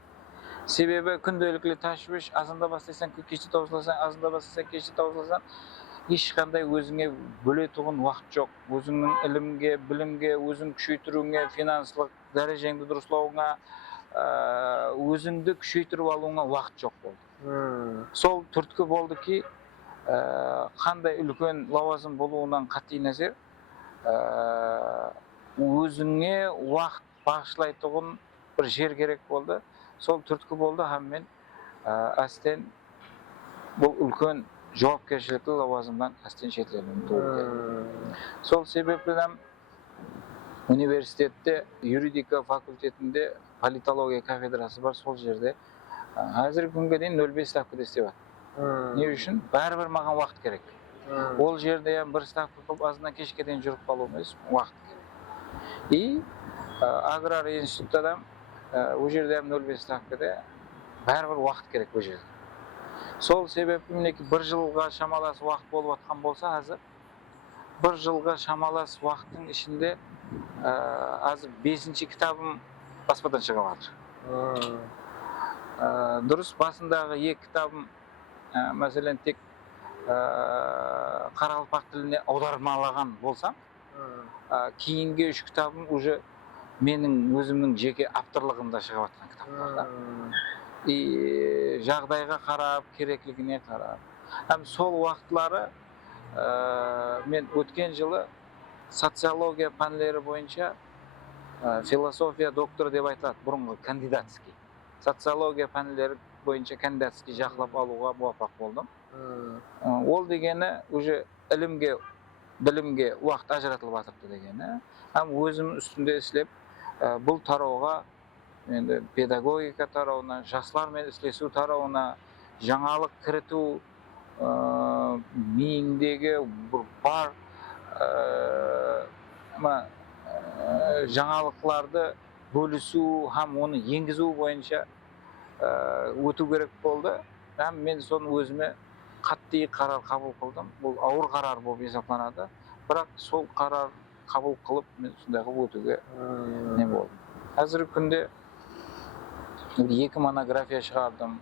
Себебі күнделікті ташвиш, азында бастайсан, кеште таусыласаң, азында бастайсан, кеште таусыласаң, ешқандай өзіңе бөлетұғын уақыт жоқ. Өзіңнің ілімге, білімге, өзің күшейтіруіңе, финанслық дәрежеңді дұрыслауыңа, өзіңді күшейтіріп алуыңа уақыт жоқ болды. Сол түрткі болды ки, қандай үлкен лауазым болуынан қатты нәрсе, өзіңе уақыт бағышлайтұғын бір жер керек болды. Сол түрткі болды, мен әстен бұл үлкен жауапкершілікті лауазымдан әстен шетелдім. Сол себептен университетте, юридика факультетінде политология кафедрасы бар, сол жерде әзіргі күнге дейін 0,5 ставкада істеп жатыр. Не үшін? Бәрібір маған уақыт керек. Ол жерде бір ставка қылып, азынан кешке дейін жүріп қалу емес, уақыт керек. И аграр институтта ол жерде 0,5 ставкада бәрібір уақыт керек ол жерде. Сол себепті мінеки бір жылға шамалас уақыт болып атқан болса, азыр бір жылға шамалас уақыттың ішінде азыр 5-ші кітабым баспадан шығып жатыр. Дұрыс, басындағы 2 кітабым, мәселен, тек қарақалпақ тіліне аудармалаған болсам, кейінгі 3 кітабым уже менің өзімнің жеке авторлығымда шығып жатқан кітаптар. Жағдайға қарап, керектілігіне қарап. Сол уақытлары мен өткен жылы социология пәндері бойынша философия докторы деп айтылады, бұрынғы кандидатский. Социология пәндері бойынша кандидатский жақлап алуға муафақ болдым. Ол дегені уже ілімге, білімге уақыт ажыратылып жатырды дегені. Өзім үстінде істеп, бұл тарауға, педагогика тарауына, жастармен істесу тарауына, жаңалық кіріту miyingdegi bir bar жаңалыкларды бөлісу һәм оны енгізу бойынша өту керек болды. Һәм мен соны өзіме қатты қарар қабыл қылдым. Бұл ауыр қарар болып есептелінеді. Бірақ сол қарар қабыл қылып мен сондай қылып өтуге не болдым. Қазіргі күнде 2 монография шығардым.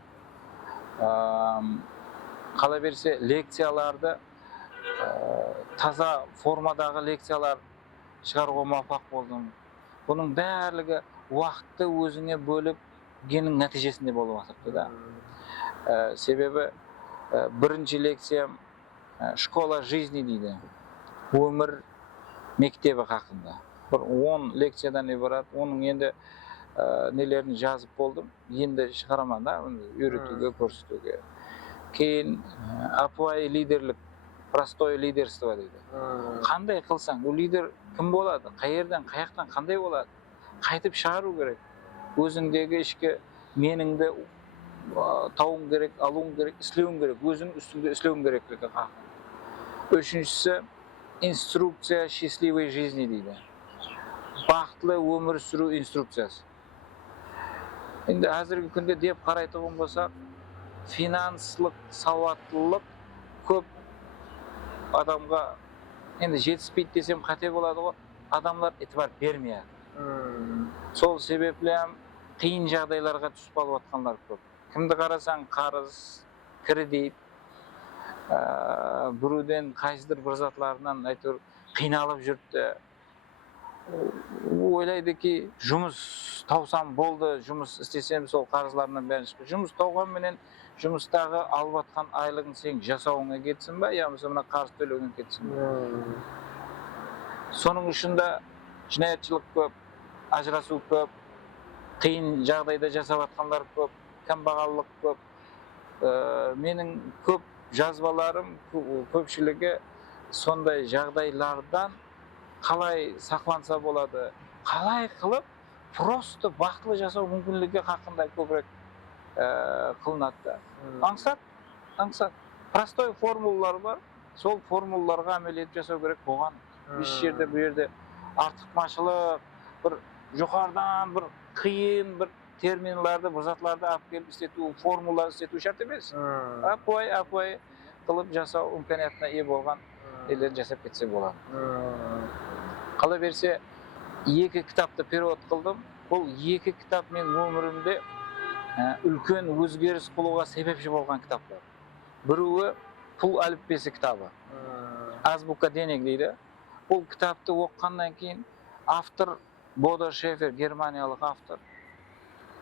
Қала берсе лекцияларды таза формадағы лекциялар шығаруға muvaffaq болдым. Бұның барлығы уақытты өзіңе бөліп генің нәтижесінде болып жатыр да. Себебі бірінші лекциям школа жизни дейді. Өмір мектебі хақында. Бір 10 лекциядан ибарат. Оның енді нелерін жазып болдым. Енді шығарамын да, үйретуге, көрсетуге. Кейін apply лидерлік, простой лидерство дейді. Қандай қылсаң, ол лидер кім болады? Қайерден, қаяқтан қандай болады? Қайтып шығару керек. Өзіңдегі ішкі меніңді тауың керек, алуың керек, істеуің керек. Өзің үстіңде істеуің керектігі хақында. Үшіншісі инструкция счастливой жизни дейді. Бақытлы өмір сүру инструкциясы. Енді қазіргі күнде деп қарайтұғын болсақ, финанслық сауаттылық көп адамға енді жетіспейді десем қате болады ғой, адамлар етібар бермейді. Сол себеплі қиын жағдайларға түсіп қалып жатқандар көп. Кімді қарасаң қарыз, кредит, біреуден қайсыдыр бір затларынан әйтеуір қиналып жүрді. Ойлайды ки, жұмыс таусам болды, жұмыс істесем сол қарызларынан бәрін шығып. Жұмыс тауған менен жұмыстағы алып атқан айлығын сен жасауыңа кетсін ба, я мына қарыз төлеуіңе кетсін ба. Соның үшінде жинаятшылық көп, ажырасу көп, қиын жағдайда жасап атқандар көп, кембағалдық көп. Менің көп жазбаларым көпшілігі сондай жағдайлардан қалай сақланса болады, қалай қылып просто бақытлы жасау мүмкіндігі хақында көбірек қылынады. Аңсат. Простой формулалар бар, сол формулаларға әмел етіп жасау керек болған. Еш жерде бұл жерде артықмашылық, бір жоғарыдан бір қиын бір терминаларды, бір затларды алып келіп істету, формулалар істету шарт емес. Апай қылып жасау имканиятына ие болған елдерін жасап кетсе болады. Қала берсе, 2 кітапты перевод қылдым. Бұл 2 кітап мен өмірімде үлкен өзгеріс қылуға себепші болған кітаптар. Біреуі пул әліппесі кітабы. Азбука денег дейді. Бұл кітапты оқығаннан кейін автор Бодо Шефер, германиялық автор.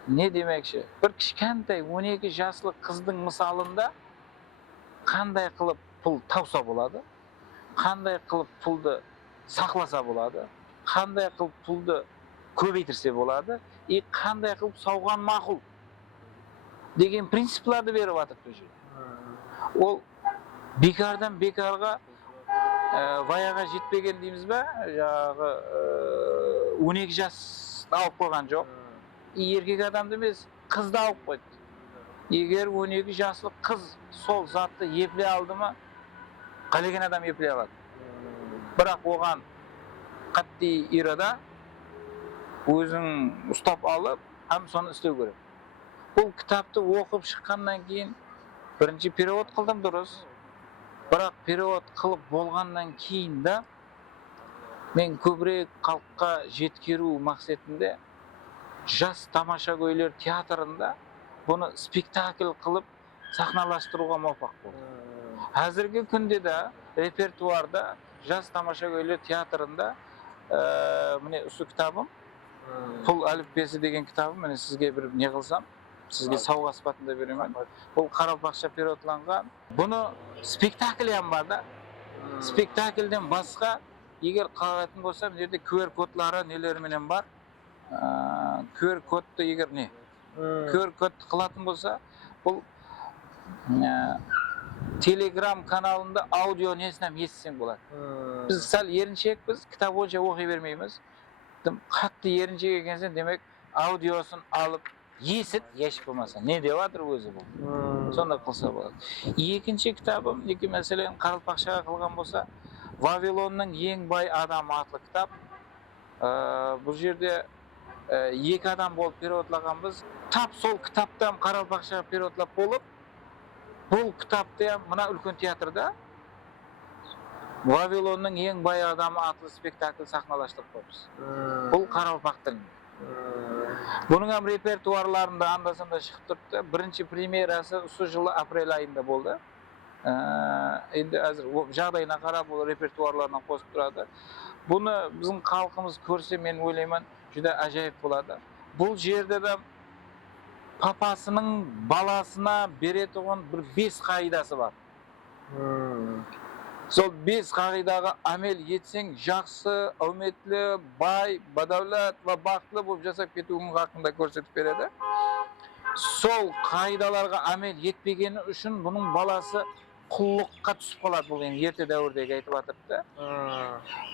Не демекші? Бір кішкентай 12 жастық қыздың мысалында қандай қылып пул тауса болады, қандай қылып пулды сақласа болады, қандай қылып пулды көбейтірсе болады, қандай қылып сауған мақұл деген принципларды беріп жатыр. Ол бекардан бекарға ваяға жетпеген дейміз бе, жағы 12 жас алып қойған жоқ. Еркек адамды емес, қызды алып қойды. Егер 12 жастық қыз сол затты еплей алды ма, қалеген адам еплей алады. Бірақ оған қатты ирада өзің ұстап алып, һәм соны істеу керек. Бұл кітапты оқып шыққаннан кейін бірінші перевод қылдым дұрыс. Бірақ перевод қылып болғаннан кейін да мен көбірек халыққа жеткеру мақсатында жас тамаша көйлер театрында бұны спектакль қылып сахналаштыруға muvaffaq болдым. Қазіргі күнде де репертуарда жас тамаша көйлер театрында міне осы кітабым, пул әліппесі деген кітабым, міне сізге бір не қылсам, сізге сауға сыпатында беремін. Бұл қарақалпақша переводланған. Бұны спектакль бар да. Спектакльден басқа егер қалатын болсам, жерде QR кодлары нелерменен бар. QR кодты егер не? QR кодты қылатын болса, бұл Telegram каналында аудио несінен естісең болады. Біз сәл еріншекпіз, кітап онша оқи бермейміз. Қатты еріншек екенсен, демек аудиосын алып есіт еш болмаса не деп жатыр өзі бұл. Сонда қылса болады. Екінші кітабым, екі мәселені Қаралпақшаға қылған болса, Вавилонның ең бай адамы атлы кітап. Бұл жерде екі адам болып переводлағанбыз. Тап сол кітаптан Қаралпақшаға переводлап болып, бұл кітапты мына үлкен театрда Вавилонның ең бай адамы атлы спектакль сахналаштырып қоймыз. Бұл Қаралпақ тілінде. Бұның репертуарларында анда-санда шығып тұрды. Бірінші премьерасы осы жылы апрель айында болды. Енді әзір жағдайына қарап бұл репертуарларынан қосып тұрады. Бұны біздің халқымыз көрсе, мен ойлаймын, жүдә ажайып болады. Бұл жерде де папасының баласына беретұғын бір 5 қағидасы бар. Сол 5 қағидаға амел етсең, жақсы, әуметлі, бай, бадәулет ва бақытлы болып жасап кетуің хақында көрсетіп береді. Сол қағидаларға амел етпегені үшін бұның баласы құллыққа түсіп қалады. Бұл енді ерте дәуірдегі айтып жатырды.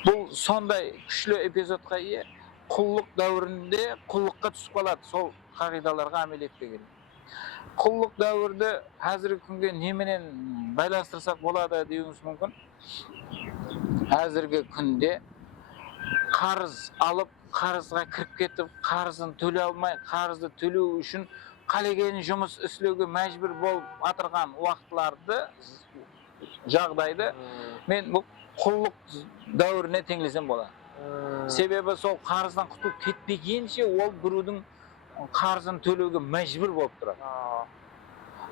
Бұл сондай күшлі эпизодқа ие. Құллық дәуірінде құллыққа түсіп қалады. Сол қағидаларға амел етпегені. Құллық дәуірді әзіргі күнге неменен байластырсақ болады деуіңіз мүмкін. Әзіргі күнде қарыз алып, қарызға кіріп кетіп, қарызын төлей алмай, қарызды төлеу үшін қалеген жұмыс істеуге мәжбүр болып атырған уақытларды, жағдайды мен бұл құллық дәуіріне теңлесем болады. Себебі сол қарыздан құтылып кетпегенше ол біреудің қарызын төлеуге мәжбүр болып тұрады.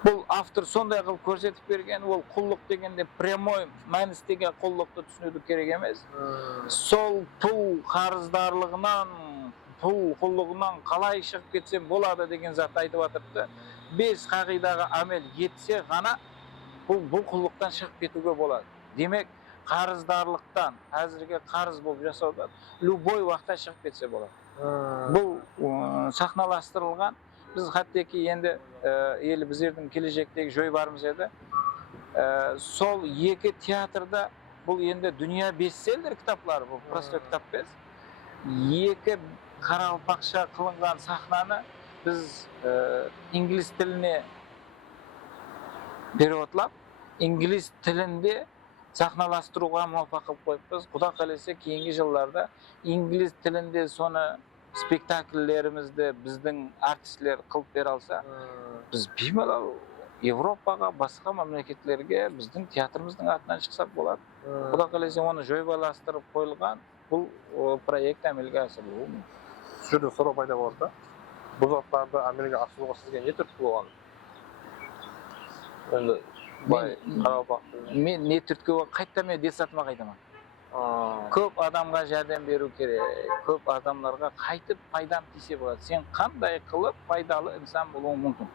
Бұл автор сондай қылып көрсетіп берген, ол құллық дегенде прямой мәністегі құллықты түсінуді керек емес. Сол пұл қарыздарлығынан, пұл құллығынан қалай шығып кетсем болады деген затты айтып жатырды. 5 қағидаға амел етсе ғана бұл құллықтан шығып кетуге болады. Демек, қарыздарлықтан, әзірге қарыз болып жасаудан любой уақытта шығып кетсе болады. Бұл сахналастырылған. Біз хаттеки енді еліміздің келешектегі жойбарымыз еді. Сол екі театрда бұл енді дүния бестселлер кітаплары, бұл просто кітап емес. Екі Қаралпақша қылынған сахнаны біз инглиз тіліне переводлап, инглиз тілінде сахналастыруға муаффақ қылып қойыппыз. Құда қаласа кейінгі жылдарда инглиз тілінде соны спектакльлерімізді біздің артистлер қылып бере алса, біз беймәлал Европаға, басқа мемлекеттерге біздің театрымыздың атынан шықсақ болады. Құда қаласа оны жойбаластырып қойылған бұл проект әмелге асырылуы мүмкін. Сол жерде сұрау пайда болады да. Бұл заттарды әмелге асыруға сізге не түрткі болған? Енді бай Қаралпақ. Мен не түрткі болған? Қайтта мен детсатыма қайтамын. Көп адамға жәрдем беру керек, көп адамларға қайтып пайдам тисе болады. Сен қандай қылып пайдалы инсан болуың мүмкін.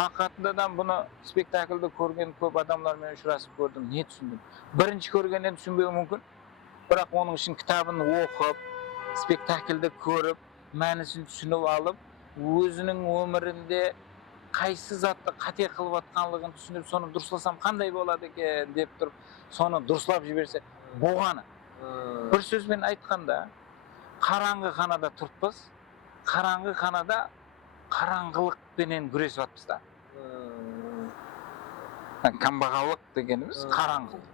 Ақырында да бұны спектакльді көрген көп адамдармен ұшырасып көрдім, не түсіндім. Бірінші көргеннен түсінбеуі мүмкін, бірақ оның үшін кітабын оқып, спектакльді көріп, мәнісін түсініп алып, өзінің өмірінде қайсы затты қате қылып атқанлығын түсініп, соны дұрысласам қандай болады екен деп тұрып, соны дұрыслап жіберсе болғаны. Бір сөзбен айтқанда, қараңғы қанада тұрппыз, қараңғы қанада қараңғылықпенен күресіп атпыз да. Қамбағалық дегеніміз қараңғылық.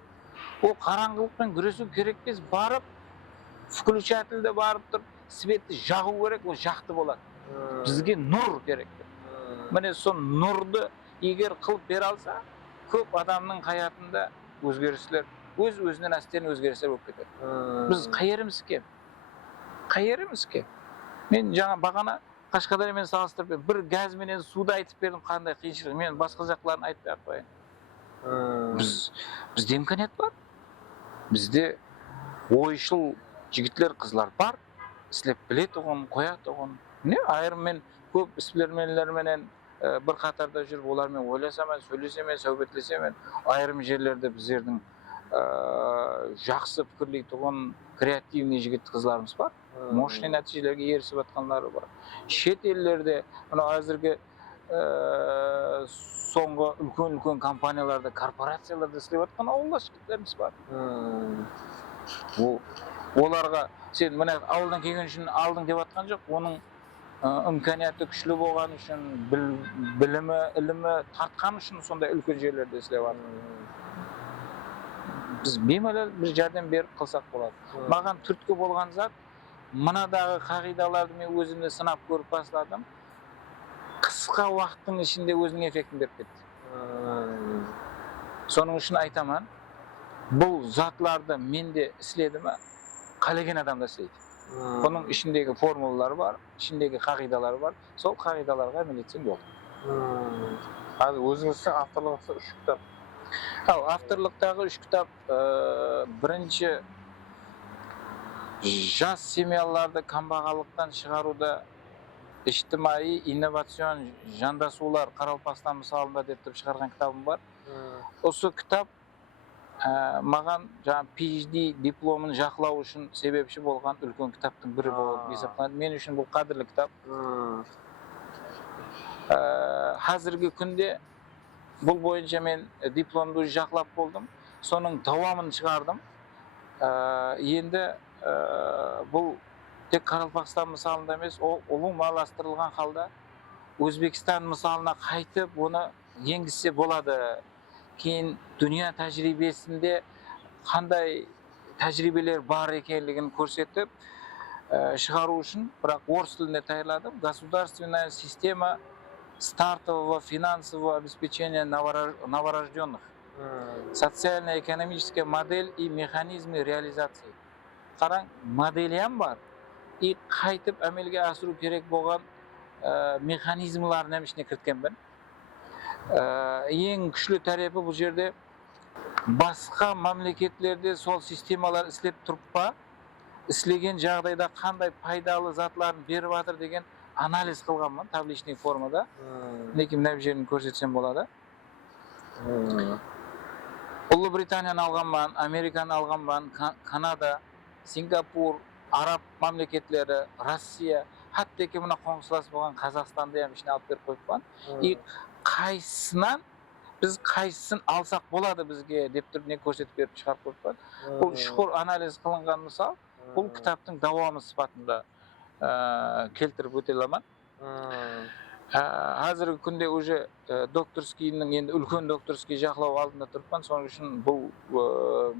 Ол қараңғылықпен күресу керек біз барып, включательді барып тұрып, светті жағу керек, ол жақты болады. Бізге нұр керек. Міне сол нұрды егер қылып бере алса, көп адамның hayatында өзгерістер, өз-өзінен әстерін өзгерістер болып кетеді. Біз қайеріміз кем? Қайеріміз кем? Мен жаңа бағана Қашқадариямен салыстырып, бір газ менен суды айтып бердім, қандай қиыншылық. Мен басқа жақтарын айтпай қояйын. Бізде имканият бар. Бізде ойшыл жігітлер, қызлар бар. Істеп білет оғын, қоят оғын. Не айырымен көп іспілерменлерменен бір қатарда жүріп, олармен ойласамен, сөйлесемен, сәубетлесемен, айырым жерлерде біздердің жақсы пікірлейтұғын креативный жігіт қызларымыз бар. Мощный нәтижелерге ерісіп атқанлары бар. Шет елдерде, әзірге соңғы үлкен компанияларда, корпорацияларда істеп атқан ауылдас жігіттеріміз бар. Оларға сен мына ауылдан келген үшін алдың деп атқан жоқ, оның imkoniyati kuchli bo'lgani uchun, bilimi, ilmi tartqani uchun sonday ulkan yerlarda ishlayapti. Biz bemalol bir jardam berib qilsak bo'ladi. Mаған turtki bo'lgan zat, manadagi qoidalarni men o'zimda sinab ko'rib boshladim. Qisqa vaqtning ichida o'zining effektini berib ketdi. Soning uchun aytaman, bu zatlarda menda ishladimi, qalagan odamda ishlaydi. Bunun içindeki formullar var, içindeki kaidalar var. Sol kaidalarga amal etsang bo'ldi. Hozir o'zingizning avtorlig'ingizda 3 kitob. Ha, avtorlikdagi 3 kitob, birinchi yosh semyalarda kambag'allikdan chiqaruvda ijtimoiy innovatsion yondashuvlar Qoraqalpog'iston misolida deb chiqargan kitobim bor. O'sha kitob mаған PhD diplomini жақлау үшін себепші болған үлкен кітаптың бірі болып есептеледі. Мен үшін бұл қадірлі кітап. Қазіргі күнде бұл бойынша мен дипломды жақлап болдым. Соның давамын шығардым. Енді бұл тек Қарақалпақстан мысалында емес, ол майластырылған халда Өзбекстан мысалына қайтып, оны енгізсе болады. Кейін dünya təcrübəsində qanday təcrübələr var ekenligini көрсетіп, шығару үшін, бірақ орыс тілінде тайырладым. Государственная система стартового финансового обеспечения новорожденных. Социально-экономическая модель и механизмы реализации. Қараң, моделям бар. И қайтып әмелге асыру керек болған механизмларын ішіне кірткенмін. Ең күчлі тарапы бұл жерде басқа мемлекеттерде сол системалар істеп тұрып па, істеген жағдайда қандай пайдалы затларын беріп жатыр деген анализ қылғанмын табличный формада. Мінекей мына жерін көрсетсем болады. Ұлыбританияны алғанмын, Американы алғанмын, Канада, Сингапур, Араб мемлекеттері, Россия, хаттеки мына қоңсылас болған Қазақстанды ham ішіне алып беріп қойыппын. И қайсынан biz qaysisin alsaq bo'ladi bizga deb turib ne ko'rsatib berib chiqarib qo'yibman. Bu chuqur analiz qilingan misol, bu kitobning davomi sifatida keltirib o'ta olaman. Hozirgi kunda уже doktorskiyning endi ulkan doktorskiy jaqlov oldida turibman. Soning uchun bu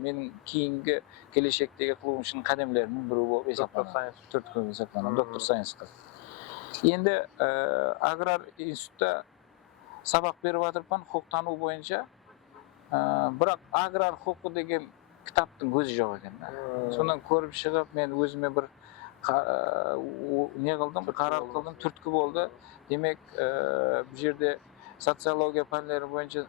mening keyingi kelajakdagi qiluvim uchun qadamlarimning biri bo'lib hisoblanadi. Turtki hisoblanadi, doktor sayensga. Endi agrar institutda sabaq berib o'tiribman huquq-tanuv bo'yicha. Biroq agrar huquqi degan kitobning o'zi yo'q ekan. Shundan ko'rib chiqib, men o'zimga bir ne qildim, qaror qildim, turtki bo'ldi. Demak, bu yerda sotsiologiya fanlari bo'yicha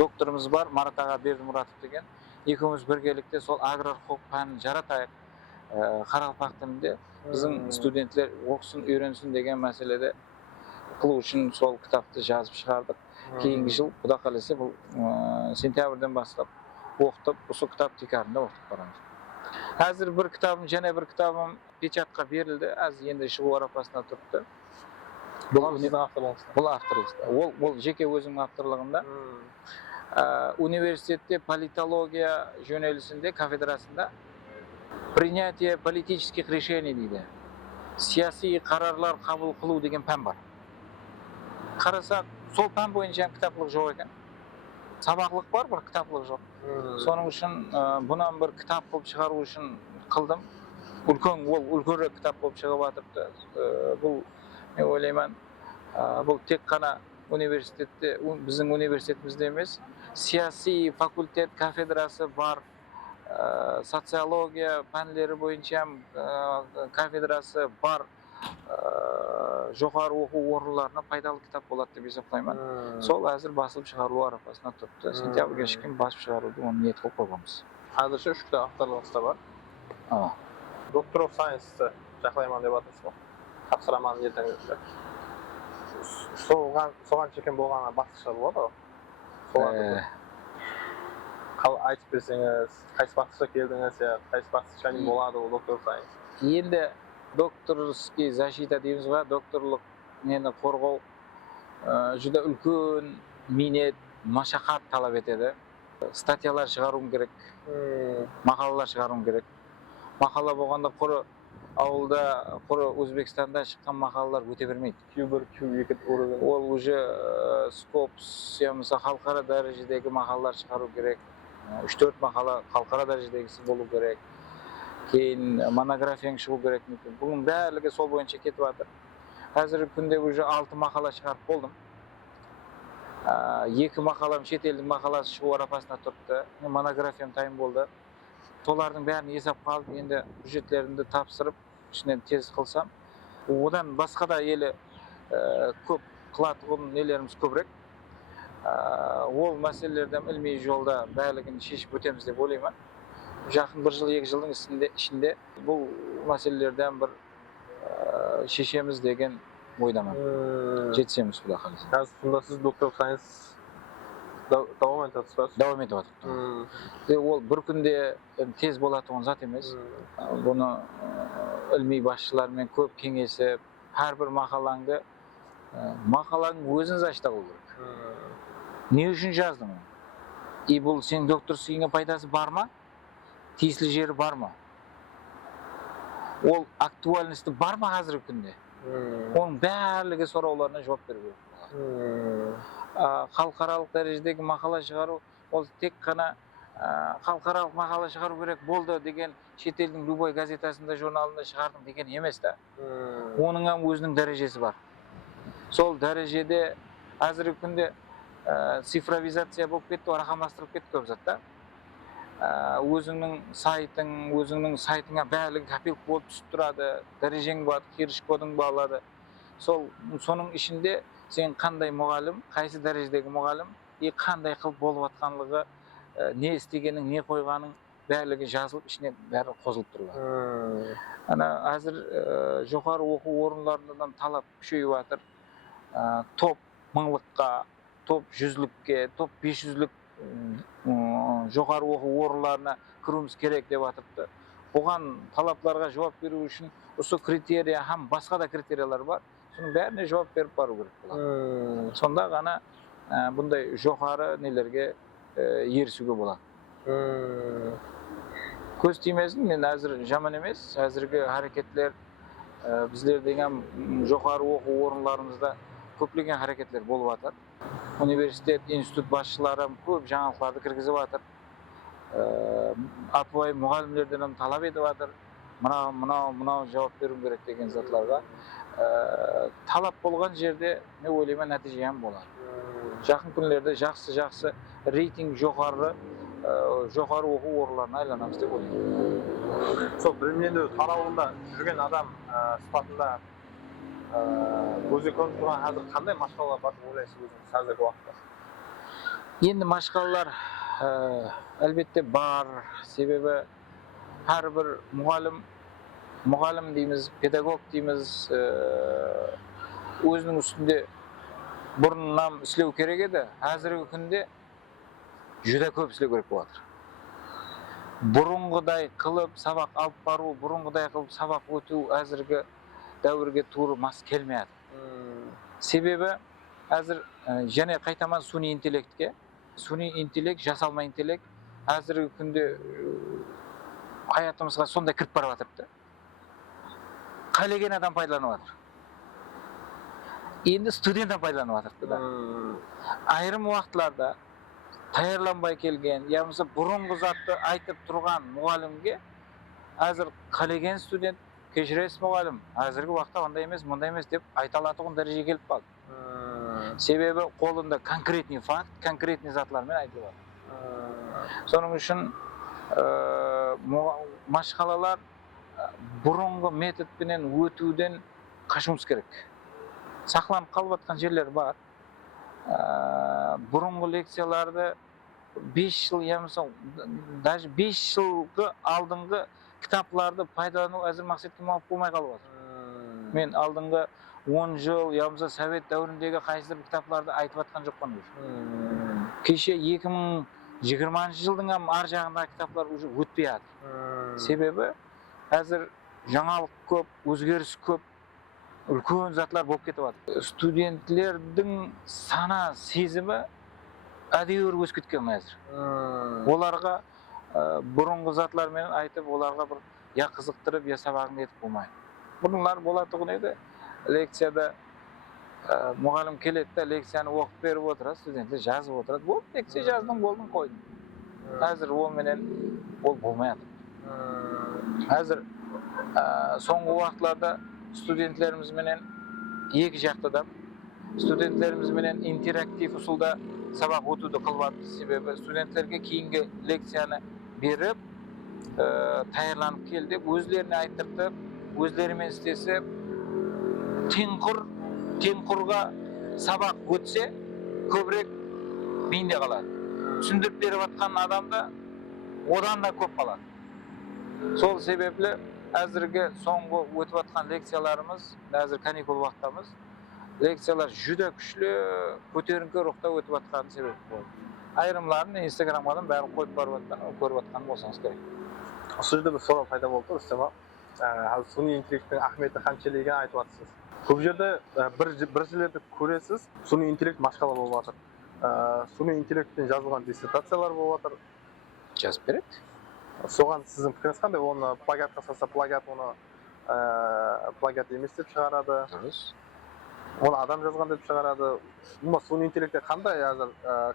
doktorimiz bor, Marat ağa Berdimuratov degan. Ikimiz birgalikda sol agrar huquq fanini jaratayıq. Qoraqalpoq tilida bizning studentlar o'qisin, o'rgansin degan masalada qilib uchun sol kitobni yozib chiqardik. Keyingi yil xudo qalasa bu sentyabrdan boshlab o'qitib, o'sha kitob tekarida o'qitib boramiz. Hozir bir kitobim, yana bir kitobim pechatga berildi. Az endi shu arafasida turibdi. Bu avtorlig'ida. Ол jeke o'zimning avtorlig'imda. Universitetda politologiya yo'nalishida kafedrasida принятие политических решений deydi. Siyosiy qarorlar qabul qilib degan fan bor. Qarasak, sol fan bo'yicha ham kitoblik yo'q ekan. Sabaqlik bor, bir kitoblik yo'q. Soning uchun bundan bir kitob qilib chiqaruv uchun qildim. Ulkan kitob qilib chiqib o'tiribdi. Bu men o'ylayman, bu tek qana universitetda, bizning universitetimizda emas, siyosiy fakultet kafedrasi bor, sotsiologiya fanlari bo'yicha ham kafedrasi bor jo'xori o'quv o'rinlarına foydali kitob bo'ladi deb hisoblayman. Sol hozir bosilib chiqaruv arafasida turibdi. Sentyabrga chiqib bosib chiqaruvni uni niyat qilib qo'yganmiz. Hozircha 3 ta avtorlig'ingizda bor. Doctor of Science jaqlayman deb aytasiz. Topshiraman ertangizga. So'g'an chekin bo'lgan bosqichlar bor-ku. Aytib bersangiz, qaysi bosqichga keldingiz yo, qaysi bosqichga bo'ladi u Doctor of Science? Endi doktorskiy защита deymiz va doktorlik meni qo'rg'ov juda ulkan minnet, mashaqqat talab etadi. Statyalar chiqarum kerak, maqolalar chiqarum kerak. Maqola bo'lganda ауылда құр Өзбекстанда шыққан мақалалар өте бермейді. Q1, Q2 уровень. Ол уже Scopus болмаса халықара дәрежедегі мақалалар шығару керек. 3-4 мақала халықара дәрежедегісі болу керек. Кейін монографияң шығу керек. Бұның барлығы сол бойынша кетіп жатыр. Қазіргі күнде уже 6 мақала шығарып болдым. 2 мақалам шетелдің мақаласы шығу арапасында тұрды. Монографиям дайын болды. Солардың бәрін есеп қалып, енді бюджеттерімді тапсырып, ішінен тез қылсам, одан басқа да елі көп қылатын нелеріміз көбірек. Ол мәселелерден ілми жолда барлығын шешіп өтеміз деп ойлаймын. Жақын 1 жыл, 2 жылдың ішінде бұл мәселелерден бір шешеміз деген ойдамын. Жетсеміз Құдай қаласа. Қазір сонда сіз доктор сайынс давам етіп жатырсыз? Давам етіп жатыр. Ол бір күнде тез болатын зат емес. Бұны ілми басшылармен көп кеңесіп, әрбір мақалаңды мақаланың өзін аштау керек. Не үшін жаздың? Бұл сен доктор сүйіңе пайдасы бар ма? Тиесілі жері бар ма? Ол актуальності бар ма қазіргі күнде? Оның барлығы сұрауларына жауап беру керек. Халықаралық дәрежедегі мақала шығару, ол тек қана халықаралық мақала шығару керек болды деген шетелдің любой газетасында, журналында шығардың деген емес та. Оның өзінің дәрежесі бар. Сол дәрежеде қазіргі күнде цифровизация болып кетті, рақамдастырылып кетті көп затта. Өзіңнің сайтыңа барлығы копилка болып түсіп тұрады, дәрежең бар, кіріш кодың балады. Соның ішінде сен қандай мұғалім, қайсы дәрежедегі мұғалім, қандай қылып болып жатқанлығы, не істегенің, не қойғаның барлығы жазылып, ішіне бәрі қосылып тұрған. Әзір жоғары оқу орындарынан талап күшейіп жатыр. Топ 1000-лыққа, топ 100-лікке, топ 500-лік жоғары оқу орындарына кіруіміз керек деп жатырды. Бұған талапларға жауап беру үшін осы критерия, һәм басқа да критериялар бар. Соның бәріне жауап беріп бару керек болады. Сонда ғана бұндай жоғары нелерге ерісуге болады. Көз тимесін, мен әзір жаман емес. Әзіргі әрекетлер біздер деген жоғары оқу орындарымызда көптеген әрекетлер болып жатыр. Университет, институт басшылары көп жаңалықтарды кіргізіп жатыр. Апай мұғалімдерден талап етіп жатыр. Мынау жауап беру керек деген затларға. Талап болған жерде мен ойлаймын нәтиже болады. Жақын күндерде жақсы рейтинг жоғары оқу орындарына айланамыз деп ойлаймын. Сол білімнен тарауында жүрген адам сипатында өзі көріп тұрған қазір қандай машқалар бар деп ойлайсыз өзіңіз қазіргі уақытта? Енді машқалар әлбетте бар. Себебі әрбір мұғалім дейміз, педагог дейміз, өзінің үстінде бұрыннан істеу керек еді. Әзіргі күнде жүдә көп істеу керек болады. Бұрынғыдай қылып сабақ алып бару, бұрынғыдай қылып сабақ өту әзіргі дәуірге тура мас келмейді. Себебі әзір және қайтаман суни интеллектке, суни интеллект, жасалма интеллект әзіргі күнде hayatımızға сондай кіріп бара жатыр. Қалеген адам пайдаланып жатыр. Енді студент пайдаланып жатыр. Айрым уақытларда таярланбай келген, яғни бұрынғы затты айтып тұрған мұғалімге әзір қалеген студент, кешіресіз мұғалім, әзіргі уақытта ондай емес, мұндай емес деп айта алатұғын дәрежеге келіп қалды. Себебі қолында конкретный факт, конкретный затлармен айтылады. Соның үшін машқалалар бұрынғы методпенен өтуден қашуымыз керек. Сақланып қалып жатқан жерлер бар. Бұрынғы лекцияларды 5 жыл, даже 5 жылғы алдыңғы кітапларды пайдалану әзір мақсатқа мауып болмай қалып жатыр. Мен алдыңғы 10 жыл, совет дәуіріндегі қайсыр кітапларды айтып жатқан жоқпын. Кеше 2020 жылдың ар жағындағы кітаплар уже өтпей жатыр. Себебі әзір жаңалық көп, өзгеріс көп, үлкен затлар болып кетіп жатыр. Студентлердің сана сезімі әдеуір өсіп кеткен әзір. Оларға бұрынғы затлармен айтып, оларға бір ya kızıktırıp ya sabahını etip bulmayın. Bunlar bolatığın edi. Leksiyada muğallim keledi de leksiyani okup berip oturadi, studentler жазып oturadi. Bu leksiya жаздың болдың koydun. Hazır ol menen ol bolmayat. Hazır soňgu wagtlarda studentlerimiz menen iki jakda studentlerimiz menen interaktiv usulda sabak otudu kılbatdı. Sebebi studentlerge kiyingi leksiyani berip tayarlanıp keldi. Özlerini aytırtıp, özlerime istese tenkurga sabak ötse köprek beyinde kaladi. Düşündürüp berip atkan adam da odan da köp kaladi. Sol sebeple azirgi soňgu ötüp atkan leksiyalarımız, azir kanikul wagtymız leksiyalar juda güçlü, köterinkü ruhta ötüp atkan sebep boldu. Ayrımlarını Instagram'dan bäri koyup barıp atkan, görüp atkan bolsaňyz gerek. Şu жерде bir soru пайда болду, Рустем аға. Hazır sun'iy intellektin ahmiyeti qanchaligini aytып atsыз. Көп жерде bir жерлерде көресіз, sun'iy intellekt машқала болуп атыр. Sun'iy intelлекттен жазылған диссертациялар болуп атыр. Жазып берет. Соған сіздің пікіріңіз қандай? Оны плагиатқа салса, плагиат оны плагиат емес деп шығарады. Дұрыс. Оны адам жазған деп шығарады. Бұл sun'iy интеллектке қандай қазір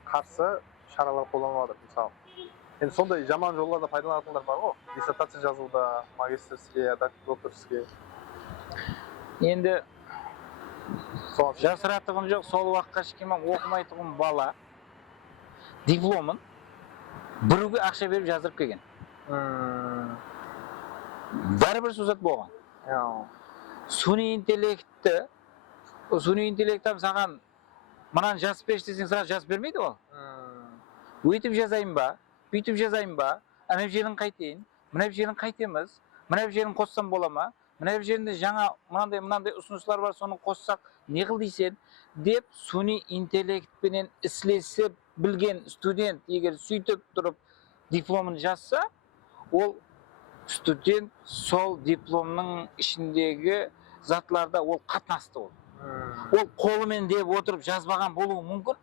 қарсы шаралар қолданылып жатыр, мысалы? Енді сондай жаман жолларда пайдаланатындар бар ғой. Диссертация жазуда, магистерский, докторский. Енді жасыратығым жоқ, сол уақытқа ешкім оқымайтығым бала дипломын біреуге ақша беріп жаздырып келген. Бәрібір созат болған. Sun'iy интеллекттен саған мынаны жазып берші десең сразу жазып бермейді ол. Өйтіп жазайын ба, бүйтіп жазайын ба, ана жерін қайтайын, мына жерін қайтеміз, мына жерін қоссам бола ма, мына жерінде жаңа мынандай ұсыныстар бар, соны қоссақ не қыл дейсен деп sun'iy интеллектпенен ислесіп білген студент егер сөйтіп тұрып дипломын жазса, ол студент сол дипломның ішіндегі затларда ол қатынасты ол. Ол қолымен деп отырып жазбаған болуы мүмкін,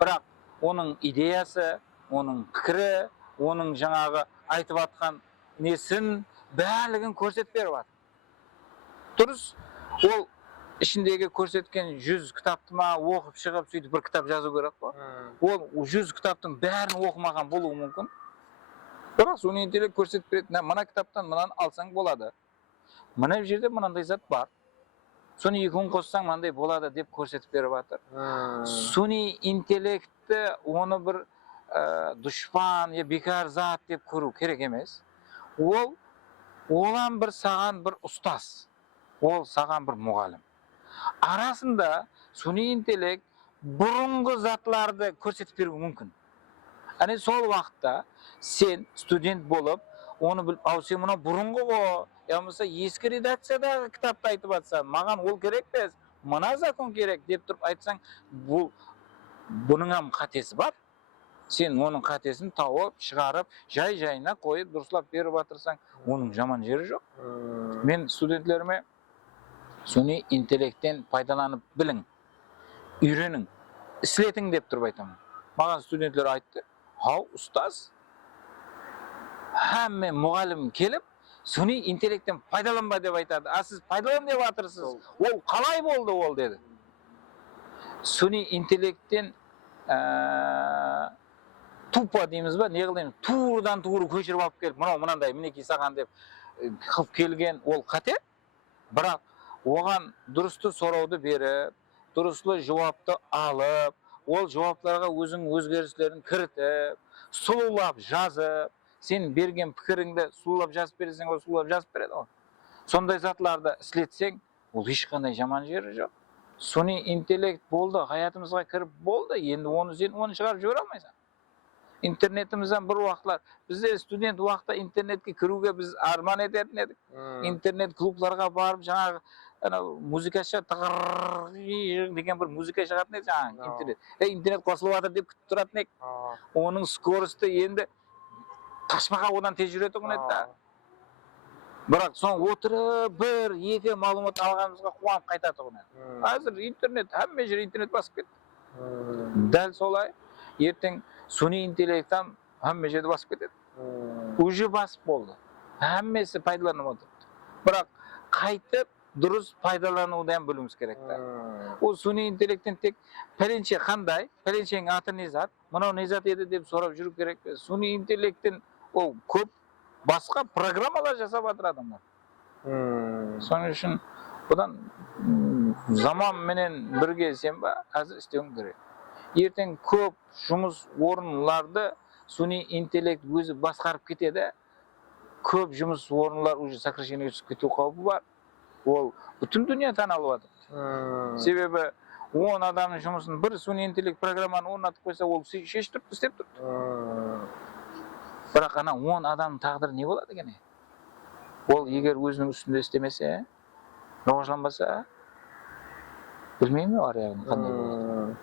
бірақ оның идеясы, оның пікірі, оның жаңағы айтып атқан несін бәрлігін көрсетіп беріп жатыр. Дұрыс, ол ішіндегі көрсеткен 100 кітапты ма оқып шығып сөйтіп бір кітап жазу керек па? Ол 100 кітаптың бәрін оқымаған болуы мүмкін. Бірақ sun'iy интеллект көрсетіп береді, мына кітаптан мынаны алсаң болады. Мына жерде мынандай зат бар. Соны екеуін қоссаң мынандай болады деп көрсетіп беріп жатыр. Sun'iy интеллектті оны бір дұшпан, бекар зат деп көру керек емес. Ол оған бір саған бір ұстаз, ол саған бір мұғалім. Арасында sun'iy интеллект бұрынғы затларды көрсетіп беруі мүмкін. Әне сол уақытта сен студент болып, оны біліп, ау сен мұна бұрынғы ғой, болмаса ескі редакциядағы кітапты айтып атсаң, маған ол керек емес, мына закон керек деп тұрып айтсаң, бұның қатесі бар. Сен оның қатесін тауып, шығарып, жай-жайына қойып, дұрыслап беріп атырсаң, оның жаман жері жоқ. Мен студенттеріме sun'iy интеллекттен пайдаланып білің, үйренің, іслетің деп тұрып айтамын. Маған студенттер айтты, ау, ұстаз, һәм мен мұғалім келіп, sun'iy интеллекттен пайдаланба деп айтады. А сіз пайдалан деп атырсыз, ол қалай болды ол деді. Sun'iy интеллекттен тупо дейміз ба, не қылдаймыз, туырдан туыры көшіріп алып келіп, мынандай, мінекей саған деп қылып келген ол қате, бірақ оған дұрысты сұрауды беріп, дұрыслы жауапты алып, ол жауаптарға өзің өзгерістерін кіртіп, сұлулап жазып, сен берген пікіріңді сұлулап жазып бересің, ол сұлулап жазып береді ғой. Сондай затларды іслетсең, ол ешқандай жаман жері жоқ. Sun'iy интеллект болды, hayatımızға кіріп болды, енді оны шығарып жібере алмайсың. Интернетімізден бір уақытлар, бізде студент уақытта интернетке кіруге біз арман ететін едік. Интернет клубларға барып, жаңағы музыкашы тығыр деген бір музыка шығатын еді жаңағы интернет. Интернет қосылып жатыр деп күтіп тұратын едік. Оның скорості енді ташмаға одан тез жүретін еді да. Бірақ соң отырып, бір, екі малумат алғанымызға қуанып қайтатығын еді. Қазір интернет, әмме жер интернет басып кетті. Дәл солай, ертең sun'iy интеллекттен әмме жерді басып кетеді. Уже басып болды. hammasi пайдаланып o'tiribdi. Biroq qaytib durust foydalanuvdan bilimiz kerak. O sun'iy intellektdan tek palincha qanday, palinchaning ati nezat, mana nezat edi deb so'rab yurib kerak. Sun'iy intellektdan o ko'p boshqa programmalar jasab o'tir odamlar. So'ng uchun bundan zamon bilan birga senba hozir istayim kerak. Ertang ko'p shumus o'rinlarda sun'iy intellekt o'zi boshqarib ketadi. Ko'p жұмыс o'rinlar уже сокращениеga tushib ketuv xavfi bor. Ол butun dunyo tan olyapti. Sebebi 10 odamning жұмысын bir sun'iy intellekt programmani o'rnatib qo'ysa, ол shech turib ishlab turibdi. Biroq ana 10 odamning taqdiri ne bo'ladi ekan? Ол егер o'zining ustida istamasa, rivojlanmasa, bilmayman oriyog'ini qanday bo'ladi.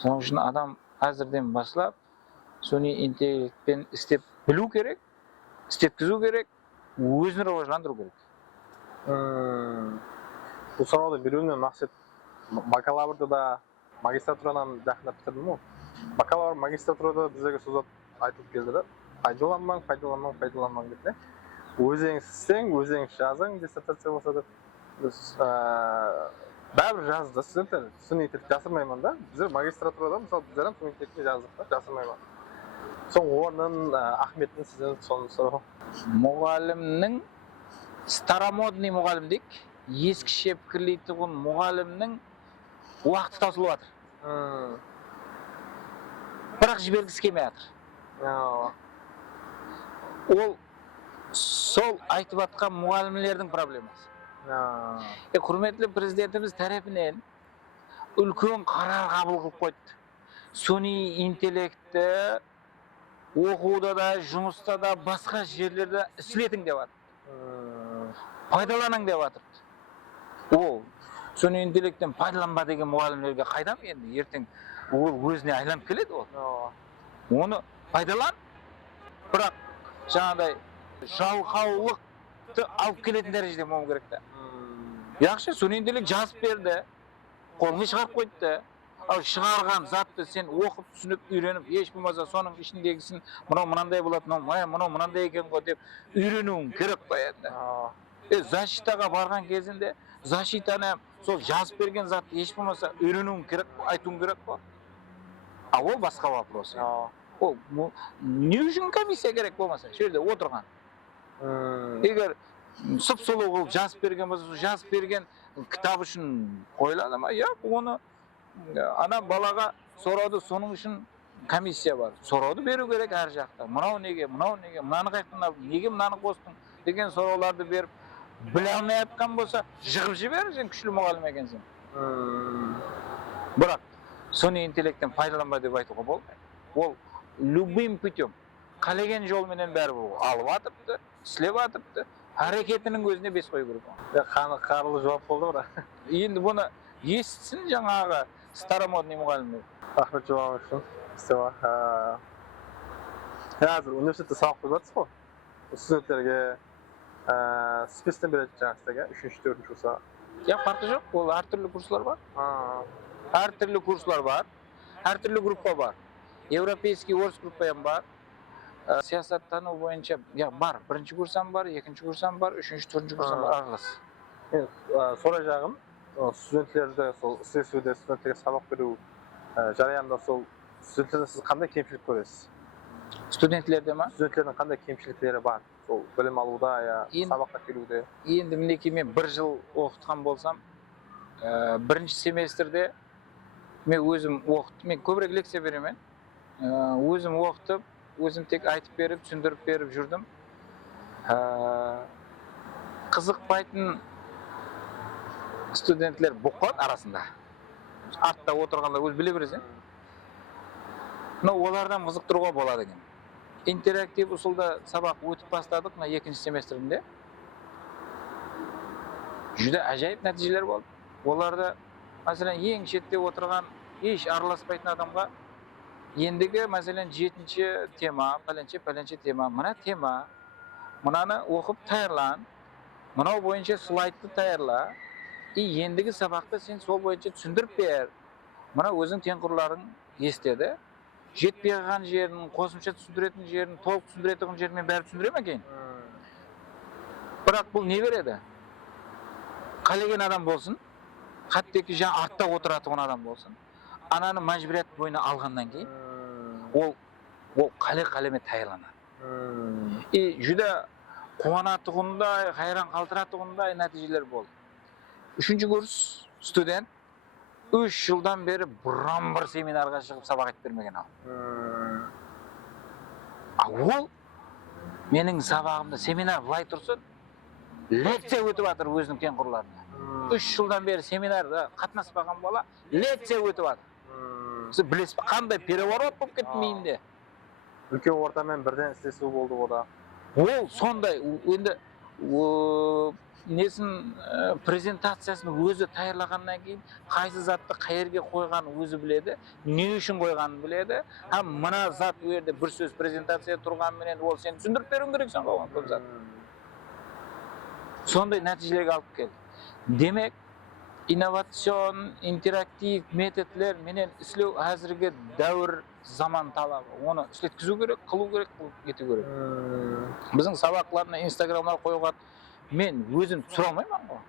Shuning uchun odam hozirdan boshlab sun'iy intellektdan istab bilu kerak. İstetkizu gerek, o'zini rivojlantiru kerak. Bu savolni beruvimdan maqsad bakalavrda da magistraturani yaxshilab bitirdim-ku. Bakalavr magistraturada bizga so'zlab aytib keldilar. Foydalanmang deb. O'zing sizsang, o'zing yozing dissertatsiya bo'lsa deb. Biz baribir yozdi studentlar. Sun'iy intellekt yozmayman-da. Biz magistraturada misol bizlar ham sun'iy intellektni yozdik, yozmayman. So'ng o'rnin Ahmetning sizdan so'rab. Muallimning staromodniy muallimdek eskicha fikrlaydigan muallimning vaqti tosilyapti. Biroq jibergisi kelmayapti. Ol sol aytayotgan muallimlarning problemasi. Hurmatli prezidentimiz tarafidan ulkan qaror qabul qilib qo'ydi. Sun'iy intellektni o'quvda da, жұмыста da, boshqa yerlarda ishlating deyapti. Foydalaning deyapti. O sun'iy intellektdan foydalanma degan muallimlarga qaydan endi ertang o'zini aylanib keladi u. Uni foydalan. Biroq жаңағыдай жалқаулықты алып келетін дәрежеде болу керек-та. Yaxshi, sun'iy intellekt жазып берді, қолыңа шығарып қойды. Ал шығарған затты сен оқып, түсініп, үйреніп, еш болмаса соның ішіндегісін мынандай болады, мынандай екен ғой деп үйренуің керек қой енді. Защитаға барған кезінде защитаны сол жазып берген затты еш болмаса үйренуің керек, айтуың керек қой. А ол басқа вопрос. Ол не үшін комиссия керек болмаса, шөлде отырған. Егер сұп-сұлу қылып жазып берген болса, жазып берген кітап үшін қойылады ма? Жоқ, оны ана балаға сұрауды, соның үшін комиссия бар. Сұрауды беру керек әр жақта. Мынау неге, мынаны қайттың, неге мынаны қостың деген сұрауларды беріп, біле алмай жатқан болса, жығып жібер, сен күшлі мұғалім екенсің. Бірақ sun'iy intellektten пайдаланба деп айтуға болмайды. Ол любым путем, қалеген жолменен бәрі алып атыпты, істеп атыпты, әрекетінің өзіне бес қою керек. Қарылы жауап болды бірақ. Енді бұны естісін жаңағы старомодный мұғалімдер. Рахмет жауап үшін. Қазір университетте сабақ беріп жатсыз ғой. Студенттерге спецтен береді жаңағыстарға, 3-4 курсқа. Farkı жоқ, ол әртүрлі курслар бар. Әртүрлі курслар бар, әртүрлі группа бар. Европейский орыс группаям бар. Саясаттану бойынша бар. Бірінші курсам бар, екінші курсам бар, үшінші, төртінші курсам бар, аралас. Sonra жағым, студенттерді, сол іздесуде студенттерге сабақ беру жараянда сол студенттерден сіз қандай кемшілік көресіз? Студенттерде ма? Студенттердің қандай кемшіліктері бар? Сол білім алуда, сабаққа келуде. Енді мінекей мен 1 жыл оқытқан болсам, бірінші семестрде мен өзім оқытып, мен көбірек лекция беремін. Өзім оқытып, өзім тек айтып беріп, түсіндіріп беріп жүрдім. Қызықпайтын студентлер бұққан арасында. Артта отырғанда өз біле бересің. Но олардан қызықтыруға болады екен. Интерактив ұсылда сабақ өтіп бастадық, 2-ші семестрінде. Жүді әжайып нәтижелер болды. Оларда, мәселен, ең шетте отырған, еш араласпайтын адамға, ендігі, мәселен, 7-ші тема, пәленше тема, мына тема, мынаны оқып таярлан, мынау бойынша слайдты таярла, ендігі сабақты сен сол бойынша түсіндіріп бер. Мына өзің теңқұрларың естеді. Жетпей қалған жерін, қосымша түсіндіретін жерін, толық түсіндіретін жерін мен бәрі түсіндірем екен. Бірақ бұл не береді? Қалеген адам болсын, қаттекі жаңа артта отыратығын адам болсын, ананы мәжбүрият бойына алғаннан кейін, ол қалеме тайыланады. И жүдә қуанатығындай, қайран қалтыратығындай нәтижелер болды. Үшінші курс студент 3 жылдан бері бір семинарға шығып сабақ айтып бермеген ал. Ол менің сабағымда семинар былай тұрсын, лекция өтіп жатыр өзінің тең құрларына. 3 жылдан бері семинарда қатынаспаған бала лекция өтіп жатыр. Сіз білесіз бе, қандай переворот болып кетті миында? Үлкен ортамен бірден істесу болды ода. Ол сондай, енді несін презентациясын өзі тайырлағаннан кейін қайсы затты қай жерге қойғанын өзі біледі, не үшін қойғанын біледі. Мына зат өрде бір сөз презентация тұрғанменен ол сен түсіндіріп беруің керексің қойған көп зат. Сондай нәтижелерге алып келді. Демек, инновацион, интерактив методлер менен іслеу әзірге дәуір заман талабы. Оны істеткізу керек, қылу керек, қылып кету керек. Біздің сабақларына инстаграмға қойған мен өзім сұрамаймын ғой.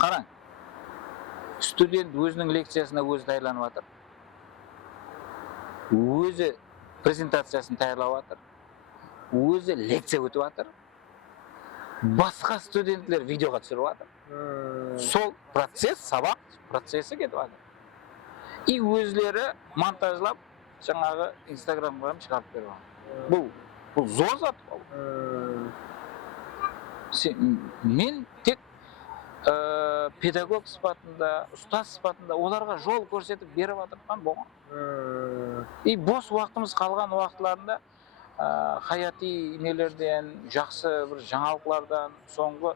Қараң, студент өзінің лекциясына өзі дайырланып жатыр. Өзі презентациясын таярлап жатыр. Өзі лекция өтіп жатыр. Басқа студентлер видеоға түсіріп жатыр. Сол процесс, сабақ процесі кетіп жатыр. И өзлері монтажлап жаңағы инстаграмға шығарып беріп жатыр. Бұл зор зат. Мен тек педагог сипатында, ұстаз сипатында оларға жол көрсетіп беріп жатырған болған. И бос уақытымыз қалған уақытларында хаяти нелерден, жақсы бір жаңалықтардан, соңғы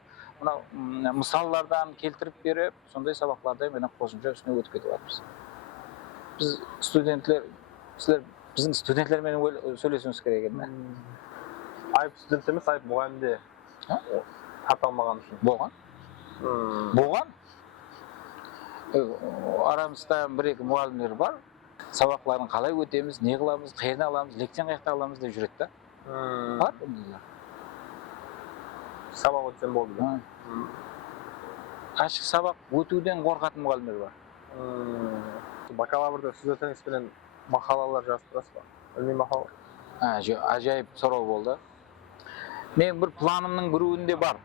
мысаллардан келтіріп беріп, сондай сабақтарда мен қосымша үстіне өтіп кетіп жатырмыз. Біз студентлер, біздің студенттермен сөйлесуіміз керек еді. Айып студент емес, айып мұғалімде тарта алмаған үшін. Болған. Арамызда бір-екі мұғалімдер бар. Сабақларын қалай өтеміз, не қыламыз, қайдан аламыз, лекцияны қайда аламыз деп жүреді да. Бар бұндайлар. Сабақ өтсем болды. Ашық сабақ өтуден қорқатын мұғалімдер бар. Бакалаврда сіз өтіңізбенен мақалалар жазып тұрасыз ба? Ілми мақала? Ажайып сұрау болды. Мен бір планымның біреуінде бар.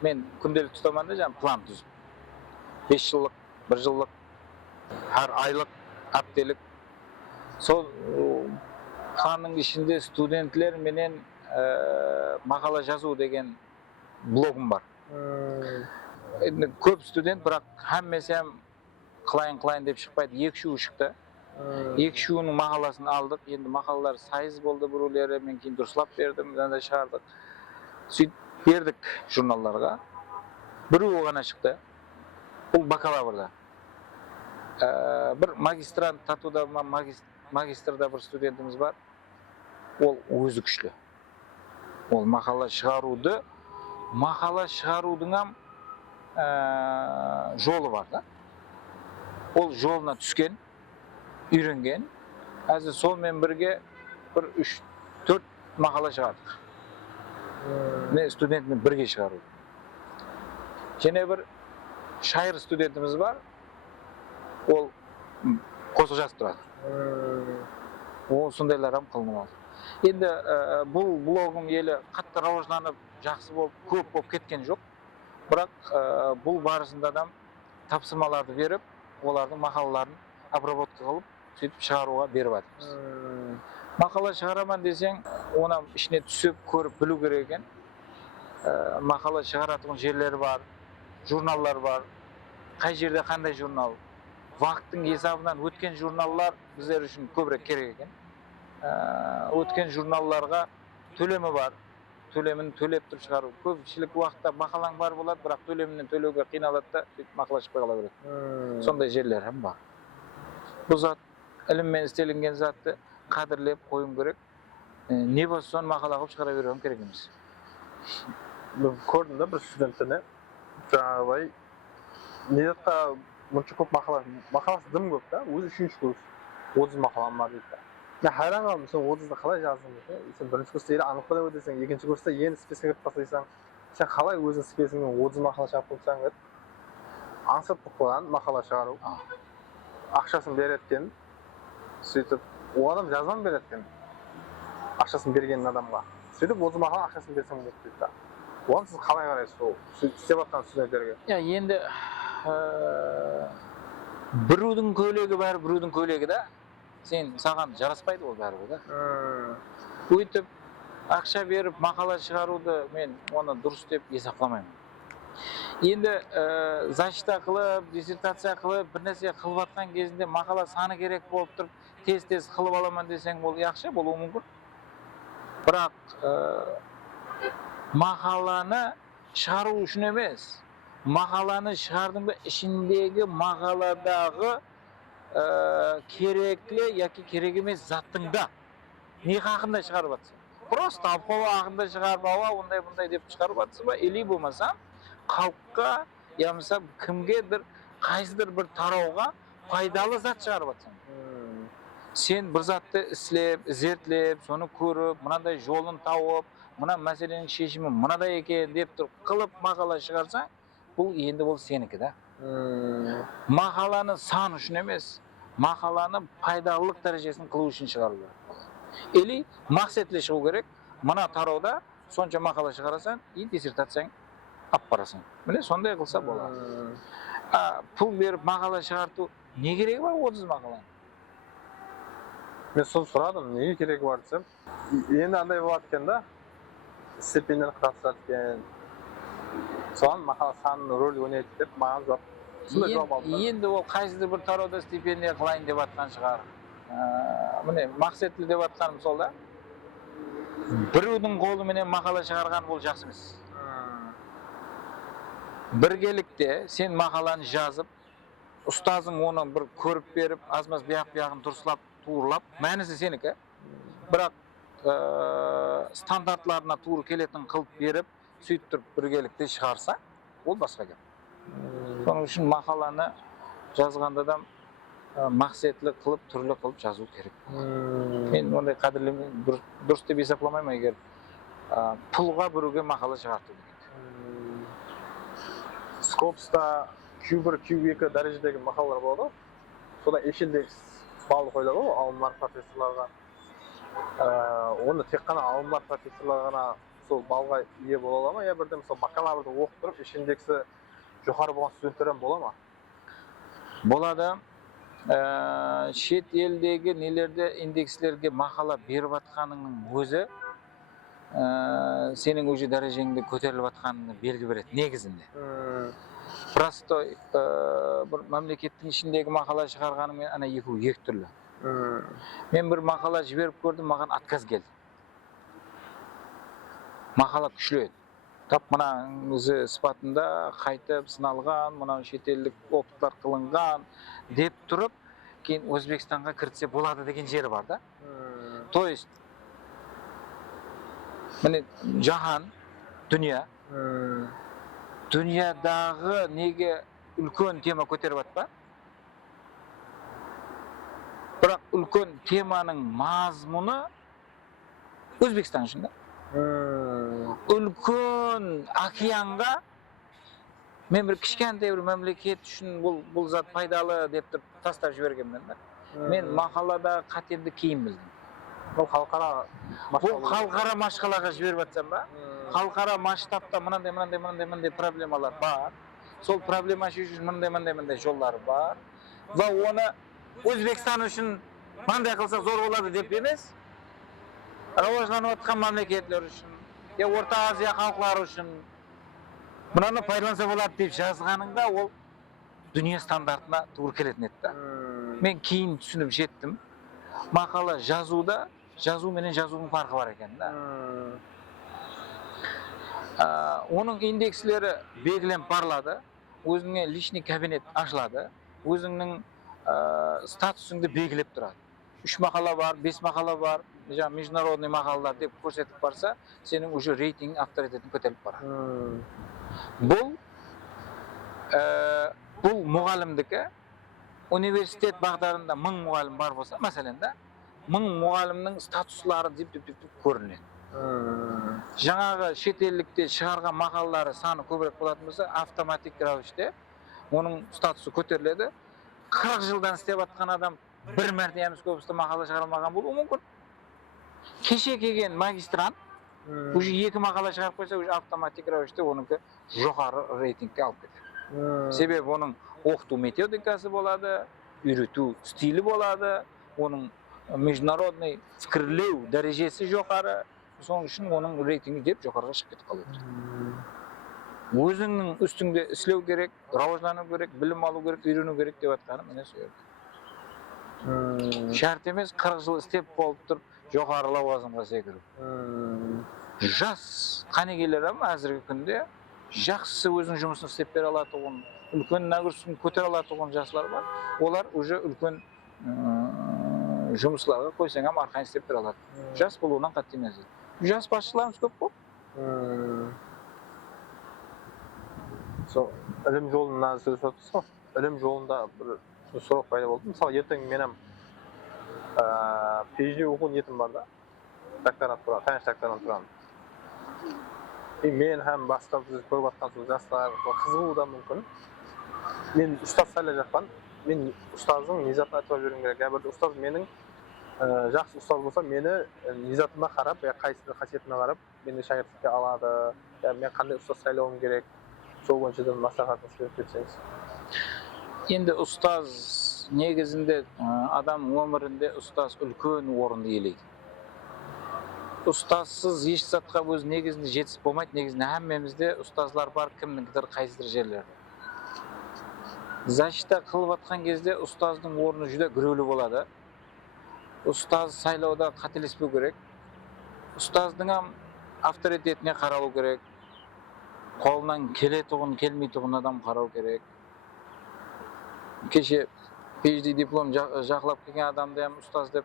Мен күнделік тұтаманда жаңа план түзіп. 5 жыллық, 1 жыллық, әр айлық, аптелік. Сол планның ішінде студентлер менен мақала жазу деген блогым бар. Көп студент, бірақ әммесем қылайын деп шықпайды. 2 үшеуі шықты. 2 үшеуінің мақаласын алдық. Енді мақалалар сайыз болды біреулері, мен кейін дұрыслап бердім, да шығардық. Сөйтіп бердік журналларға. Біреуі ғана шықты. Бұл бакалаврда. Бір магистрант татуда, магистрда бір студентіміз бар. Ол өзі күшлі. Ол мақала шығарудың жолы бар да. Ол жолына түскен, үйренген. Әзір солмен бірге бір 3-4 мақала шығардық. Студентмен бірге шығару. Және бір шайыр студентіміз бар. Ол қосы жазып тұрады. Ол сондайларам қылынып алды. Енді бұл блогым елі қатты рауажланып, жақсы болып, көп болып кеткен жоқ. Бірақ бұл барысында адам тапсырмаларды беріп, олардың мақалаларын обработка қылып, сөйтіп шығаруға беріп жатырмыз. Мақала шығараман десең, оны ішіне түсіп, көріп, білу керек екен. Мақала шығаратығын жерлері бар, журналдар бар. Қай жерде қандай журнал? Вақыттың есабынан өткен журналлар біздер үшін көбірек керек екен. Өткен журналларға төлемі бар. Төлемін төлеп тұрып шығару. Көпшілік уақытта мақалаң бар болады, бірақ төлемінен төлеуге қиналады да, мақала шықпай қала береді. Сондай жерлер бар. Бұл зат, іліммен істелінген затты қадірлеп қойым керек. Не болса соны мақала қылып шығара беруім керек емес. Көрдім да бір студенттеріне, жаңағыдай, недетқа мұнша көп мақаласы дым көп та, өзі 3-ші курс, 30 мақалам бар дейді. мен hayran қалдым, сен отызды қалай жаздың десе, сен бірінші курста еле анықтап өтесің, екінші курста енді списке кіріп бастайсың, сен қалай өзің списіңнен 30 мақала шығарып қойсаң деді. Аңсап қойған мақала шығару, ақшасын береді екен, сөйтіп ол адам жазбам береді екен, ақшасын берген адамға. Сөйтіп 30 мақала ақшасын берсең болады дейді. Оған сіз қалай қарайсыз сол істеп жатқан студенттерге? Енді біреудің көйлегі бәрі біреудің көйлегі да. Саған жараспайды ол бәрібір да. Өйтіп ақша беріп мақала шығаруды мен оны дұрыс деп есепламаймын. Енді защита қылып, диссертация қылып, бір нәрсе қылып жатқан кезінде мақала саны керек болып тұрып, тез қылып аламын десең, бұл yaxshi болуы мүмкін. Бірақ мақаланы шығару үшін емес, мақаланы шығардың ба ішіндегі мақаладағы керекли яки керек емес заттың да не хақында шығарып жатсың? Просто абхова хақында шығарып, ондай деп шығарып жатсың ба? Или болмаса халыққа, я болмаса кімгедір, қайсыдыр бір тарауға пайдалы зат шығарып жатсың. Сен бір затты іздеп, зерттеп, соны көріп, мынандай жолын тауып, мына мәселенің шешімі мынадай екен деп тұрып қылып мақала шығарсаң, бұл енді ол сенікі да. Мақаланы сан үшін емес, мақаланы пайдалылық дәрежесін қылу үшін шығару керек. Или мақсатлы шығу керек, мына тарауда сонша мақала шығарасың, и диссертацияң алып барасың. Міне сондай қылса болады. Пұл беріп мақала шығарту не керегі бар 30 мақаланың? Мен соны сұрадым, неге керегі бар десем, енді андай болады екен да, стипендияны тапсырады екен. Соған мақала санының рөлі ойнайды деп маған жауап. Енді ол қайсыдыр бір тарауда стипендия қылайын деп жатқан шығар. Міне мақсатлы деп жатқаным сол да. Біреудің қолыменен мақала шығарған ол жақсы емес. Біргелікте сен мақаланы жазып, ұстазың оны бір көріп беріп, аз-маз бияқ-бияғын дұрыслап, туырлап, мәнісі сенікі. Бірақ стандартларына туыр келетін қылып беріп, сөйтіп тұрып біргелікте шығарса, ол басқа кеп. Соның үшін мақаланы жазғанда да мақсатлы қылып, түрлі қылып жазу керек. Мен ондай қадірлемеймін, дұрыс деп есепламаймын егер пұлға біреуге мақала шығарту деген. Скопста Q1, Q2 дәрежедегі мақалалар болады. Содан ешелдегі балл қойылады ғой, алымдар профессорларға. Оны тек қана алымдар профессорлар ғана сол балға ие бола ала ма? Я бірде мысалы бакалаврды оқып тұрып, ешіндексі жоғары болған студенттер бола ма? Болады. Шет елдегі нелерде индекслерге мақала беріп жатқаныңның өзі сенің уже дәрежеңді көтеріліп жатқанını белгі береді негізінде. Просто бір мемлекеттің ішіндегі мақала шығарғанымен ана екі түрлі. Мен бір мақала жіберіп көрдім, маған отказ келді. Мақала күшті еді. Тап мына өзі сұхбатында қайтып сыналған, мына шетелдік опыттар қылынған деп тұрып, кейін Өзбекстанға кіртсе болады деген жері бар да. То есть міне жаһан, дүния, дүниядағы неге үлкен тема көтеріп жатпа? Бірақ үлкен теманың мазмұны Өзбекстан үшін да. Үлкен океанға мен бір кішкентай бір мемлекет үшін бұл зат пайдалы деп тұрып тастап жібергенмін да. Мен мақалада қатерді кейін білдім. Бұл халықара машқалаға жіберіп жатсам ба? Халықара масштабта мынандай проблемалар бар. Сол проблема шешу үшін мынандай жоллары бар. Ва оны Өзбекстан үшін мынандай қылсақ зор болады деп емес. Рауажланып жатқан мемлекеттер үшін, Орта Азия халықтары үшін мынаны пайдаланса болады деп жазғаныңда ол дүние стандартына тура келетін еді да. Мен кейін түсініп жеттім. Мақала жазуда, жазу менен жазудың фарқы бар екен да. Оның индекслері белгіленіп барылады, өзіңе личный кабинет ашылады, өзіңнің статусыңды белгілеп тұрады. 3 мақала бар, 5 мақала бар, международный мақалалар деп көрсетіп барса, сенің уже рейтинг авторитетін көтеріліп барады. Бұл мұғалімдікі, университет бағдарында 1000 мұғалім бар болса, мәселен да, мың мұғалімнің статуслары деп көрінеді. Жаңағы шетелдікте шығарған мақалалары саны көбірек болатын болса, автоматик равиште оның статусы көтеріледі. 40 жылдан істеп жатқан адам бір мәрте емес көбісті мақала шығара алмаған болуы мүмкін. Кеше келген магистрант уже 2 мақала шығарып қойса, уже автоматик равиште оныкі жоғары рейтингке алып кетеді. Себебі оның оқыту методикасы болады, үйрету стилі болады, оның международный пікірлеу дәрежесі жоғары, соның үшін оның рейтингі деп жоғарыға шығып кетіп қалады. Өзіңнің үстіңде істеу керек, рауаждану керек, білім алу керек, үйрену керек деп жатқаны міне сол жерде. Шарт емес 40 жыл істеп болып тұрып жоғары лауазымға секіру. Жас қанегелер әзіргі күнде жақсы өзінің жұмысын істеп бере алатұғын, үлкен нәгірісін көтере алатұғын жасылар бар. Олар уже үлкен жұмысларға қойсаң арқаны істеп бере алады. Жас болуынан қатты емес. Жас басшыларымыз көп қой. Сол ілім жолында сөз отырсыз ғой. Ілім жолында бір сұрақ пайда болды. Мысалы, ертең менің PhD оқу ниетім бар да. Докторантура, таяш докторантурам. Мен һәм басқа біз көріп жатқан сол жастар қызығуы да мүмкін. Мен ұстаз сайлап жатқан. Мен ұстаздың низатын айтып жібергім керек. Бір ұстаз менің жақсы ұстаз болса, мені низатыма қарап, қасиетіме қарап, мені шәкірттікке алады. Мен қандай ұстаз сайлауым керек? Сол бойынша да маслихатыңызды беріп кетсеңіз. Енді ұстаз негізінде адам өмірінде ұстаз үлкен орынды иелейді. Ұстазсыз еш затқа өз негізінде жетіс болмайды. Негізінде әммемізде ұстазлар бар, кімніңдір қайсыдыр жерлерде. Защита қылып атқан кезде ұстаздың орны жүде күрелі болады. Ұстаз сайлауда қателеспеу керек. Ұстаздың авторитетіне қаралу керек. Қолынан келетұғын, келмейтұғын адам қарау керек. Кеше PhD диплом жақлап келген адамды ұстаз деп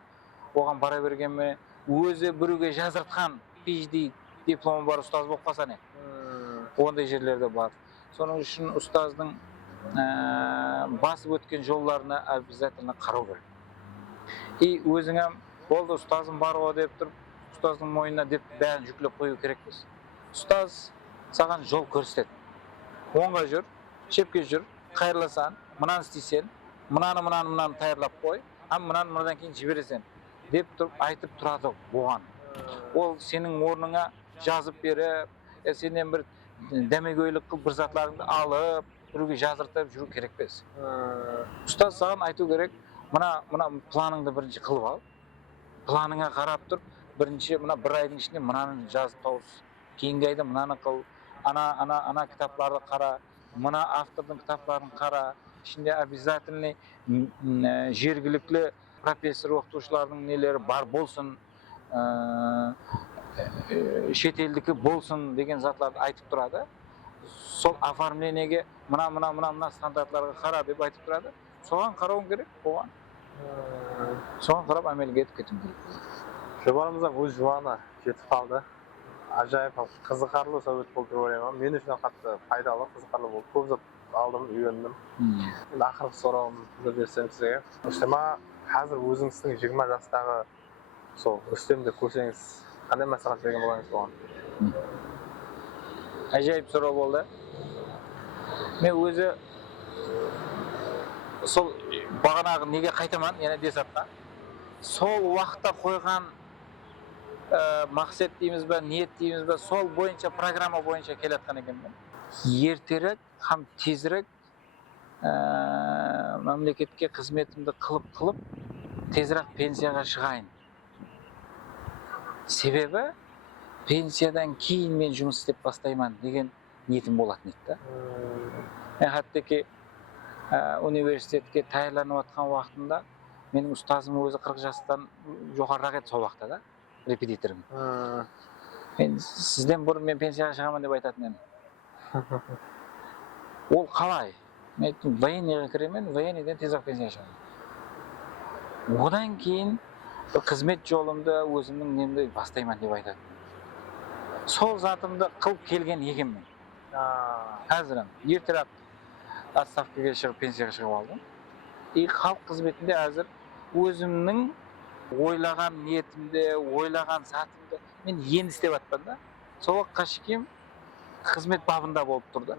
оған бара бергенме, өзі біруге жазыртқан PhD дипломы бар ұстаз болып қалса не? Ондай жерлерде бар. Соның үшін ұстаздың басып өткен жолларына обязательно қарау керек. И өзіңе болды ұстазым бар ғой деп тұрып, ұстаздың мойнына деп бәрін жүктеп қою керекпіз. Ұстаз саған жол көрсетеді. Оңға жүр, шепке жүр, қайырласан, мынаны істейсен, мынаны таярлап қой, мынадан кейін жібересен деп тұрып айтып тұрады оған. Ол сенің орныңа жазып беріп, сенен бір дәмегөйлік қылып бір затларыңды алып, біруге жазыртып жүру керекпіз. Ұстаз саған айту керек, мына планыңды бірінші қылып ал. Планыңа қарап тұрып, бірінші бір айдың ішінде мынаны жазып тауыс. Кейінгі айда мынаны қыл, ана кітапларды қара, мына автордың кітапларын қара. Ішінде обязательный жергілікті профессор оқытушылардың нелері бар болсын, шетелдікі болсын деген затларды айтып тұрады. Сол оформлениеге мына стандартларға қара деп айтып тұрады. Соған қарауың керек, оған. Соған қарап әмелге етіп кетуің керек. Жобамыздың өз жуаны жетіп қалды. Ажайып қызықарлы сөйбет болды деп ойлаймын. Мен үшін қатты пайдалы, қызықарлы болды. Көп зат алдым, үйрендім. Енді ақырғы сұрағым берсем сізге. Рүстема, қазір өзіңіздің 20 жастағы сол Рүстемді көрсеңіз, қандай мәслихат берген боларыңыз оған? Ажайып сұрау болды. Мен өзі сол бағанағы неге қайтаман, яна десатқа. Сол уақытта қойған мақсат дейміз бе, ниет дейміз бе, сол бойынша, программа бойынша келатқан екенмін. Ертерек, һәм тезірек мемлекетке қызметімді қылып, тезірек пенсияға шығайын. Себебі, пенсиядан кейін мен жұмыс істеп бастайман деген ниетім болатын еді. Хаттеки университетке таярланып жатқан уақытында менің ұстазым өзі 40 жастан жоғарырақ еді сол уақытта да, репетиторым. Мен сізден бұрын мен пенсияға шығамын деп айтатын едім. Ол қалай? Мен айттым, военныйға кіремін, военныйден тезірек пенсияға шығамын. Одан кейін қызмет жолымды өзімнің немді бастайман деп айтатын. Сол затымды қылып келген екенмін. Әзірім, ертерек отставкаға шығып, пенсияға шығып алдым. И халық қызметінде әзір өзімнің ойлаған ниетімде, ойлаған затымды мен енді істеп жатпан да. Сол уақытқа шейін қызмет бабында болып тұрды.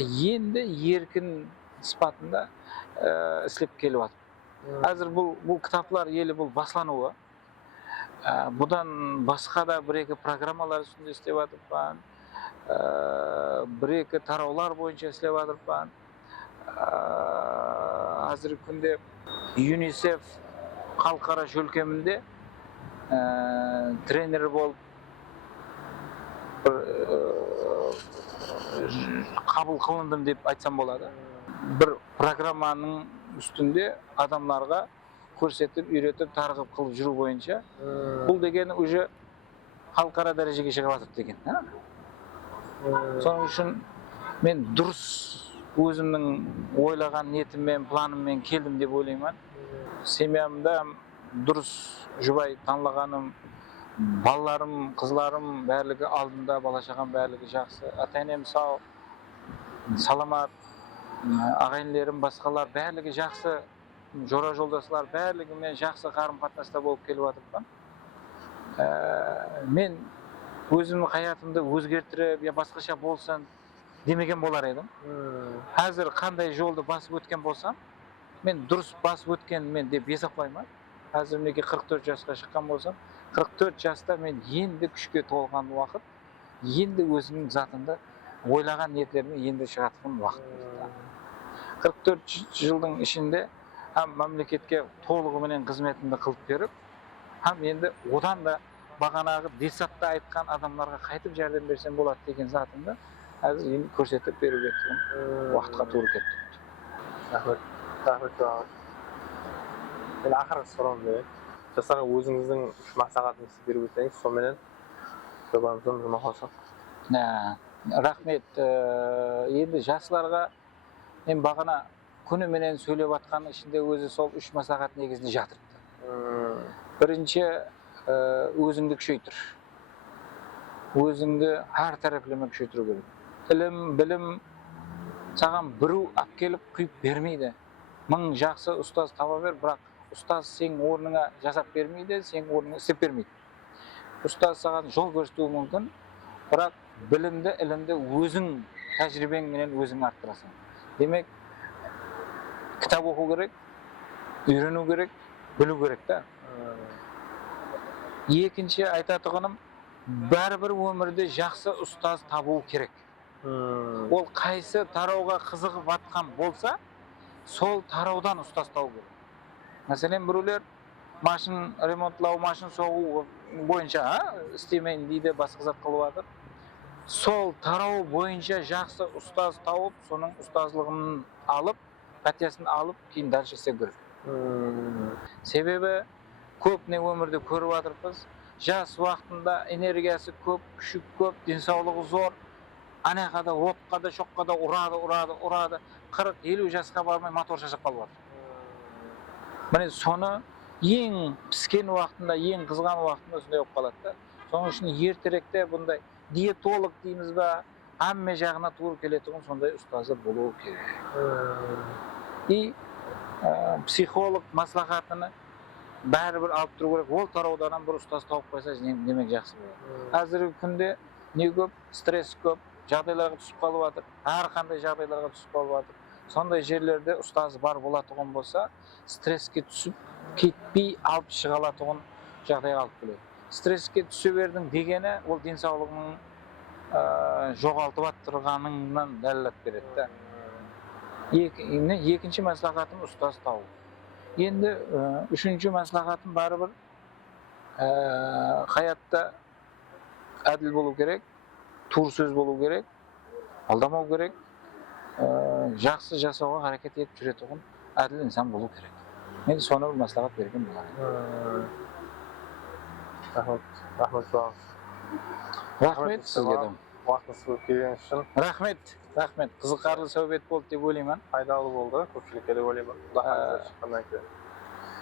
Енді еркін сипатында істеп келіп жатыр. Қазір бұл кітаплар елі бұл баслануы. Бұдан басқа да бір-екі программалар үстінде істеп жатырмын. Бір-екі тараулар бойынша істеп жатырмын. Қазіргі күнде ЮНИСЕФ халықара шөлкемінде тренер болып қабыл қылындым деп айтсам болады. Бір программаның үстінде адамларға көрсетіп, үйретіп, тарғып қылып жүру бойынша бұл деген уже халықара дәрежеге шығып жатыр деген. Соның үшін мен дұрыс өзімнің ойлаған ниетіммен, планыммен келдім деп ойлаймын. Семьямда дұрыс жұбай танылғаным, балаларым, қызларым барлығы алдында, бала-шағам барлығы жақсы. Ата-енем сау, саламат, ағайындарым, басқалар барлығы жақсы, жора жолдастар барлығымен жақсы қарым-қатынаста болып келіп жатырмын. Мен өзімнің хаятымды өзгертіріп, я басқаша болсын демеген болар едім. Қазір қандай жолды басып өткен болсам, мен дұрыс басып өткен мен деп есептаймын. Қазір мінекей 44 жасқа шыққан болсам, 44 жаста мен енді күшке толған уақыт, енді өзімнің затымды ойлаған ниеттеріме енді шығатын уақыт. 44 жылдың ішінде мемлекетке толығыменен қызметімді қылып беріп, енді одан да бағанағы детсатта айтқан адамларға қайтып жәрдем берсем болады деген затымды қазір енді көрсетіп беруге уақытқа тура келіп тұр. Рахмет. Мен ақырғы сұрағым деп. Жастарға өзіңіздің үш мақсатыңызды беріп өтсеңіз, сонымен жобамыздан жұмақалсақ. Рахмет. Енді жастарға мен бағана күніменен сөйлеп жатқан ішінде өзі сол үш мақсат негізінде жатырды. Бірінші, өзіңді күшейтір. Өзіңді әр тараплама күшейтіру керек. Ілім, білім саған біреу әпкеліп құйып бермейді. Мың жақсы ұстаз таба бер, бірақ ұстаз сен орныңа жасап бермейді, сен орныңа істеп бермейді. Ұстаз саған жол көрсетуі мүмкін, бірақ білімді, ілімді өзің тәжірибеңменен өзің арттырасың. Демек, кітап оқу керек, үйрену керек, білу керек та. Екінші айтатұғыным, бәрібір өмірде жақсы ұстаз табу керек. Ол қайсы тарауға қызығып батқан болса, сол тараудан ұстаз табу керек. Мәселен, біреулер машин ремонтлау, машин соғу бойынша істемейін дейді, басқа зат қылып жатыр. Сол тарау бойынша жақсы ұстаз тауып, соның ұстазлығын алып, пәтесін алып, кейін дальше істеу керек. Себебі көп не өмірде көріп жатырмыз. Жас уақытында энергиясы көп, күші көп, денсаулығы зор. Анақада, отқада, шоққада ұрады. 40-50 жасқа бармай мотор шашып қалып жатыр. Міне соны ең піскен уақытында, ең қызған уақытында сондай болып қалады да. Соның үшін ертеректе бұндай диетолог дейміз ба, әмме жағына туыр келетұғын сондай ұстазы болу керек. И психолог маслахатыны бәрібір алып тұру керек. Ол тараудан бір ұстаз тауып қойса, демек жақсы болады. Қазіргі күнде не көп, стресс көп, жағдайларға түсіп қалып жатыр. Әрқандай жағдайларға түсіп қалып жатыр. Сондай жерлерде ұстаз бар болатұғын болса, стресске түсіп кетпей алып шыға алатұғын жағдайға алып келеді. Стресске түсе бердің дегені ол денсаулығының жоғалтып тұрғаныңнан дәлелдеп береді. Екінші мәслихатым ұстаз тауы. Енді үшінші мәслихатым бәрібір хаятта әділ болу керек, тур сөз болу керек, алдамау керек, жақсы жасауға харекет етіп жүретұғын әділ инсан болу керек. Мен соны бір мәслихат берген боларым. Рахмет сізге де. Уақытыңыз бөліп келген үшін. Рахмет. Қызыққарлы сәубет болды деп ойлаймын. Пайдалы болды, көпшілікке деп ойлаймын.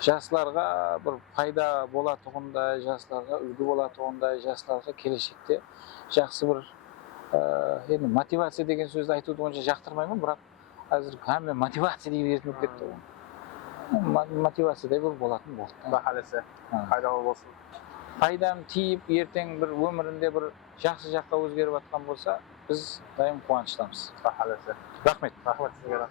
Жастарға бір пайда болатұғындай, жастарға үлгі болатұғындай, жастарға келешекте жақсы бір мотивация деген сөзді айтуды онша жақтырмаймын, бірақ қазір мотивация деген еркін болып кетті. мотивациядай болатын болды. Xudo xolasa. Ha. Пайдалы болсын. Пайдам тиіп, ертең бір өмірінде бір жақсы жаққа өзгеріп жатқан болса, біз дайым қуаныштамыз. Xudo xolasa. Рахмет. Rahmat sizga.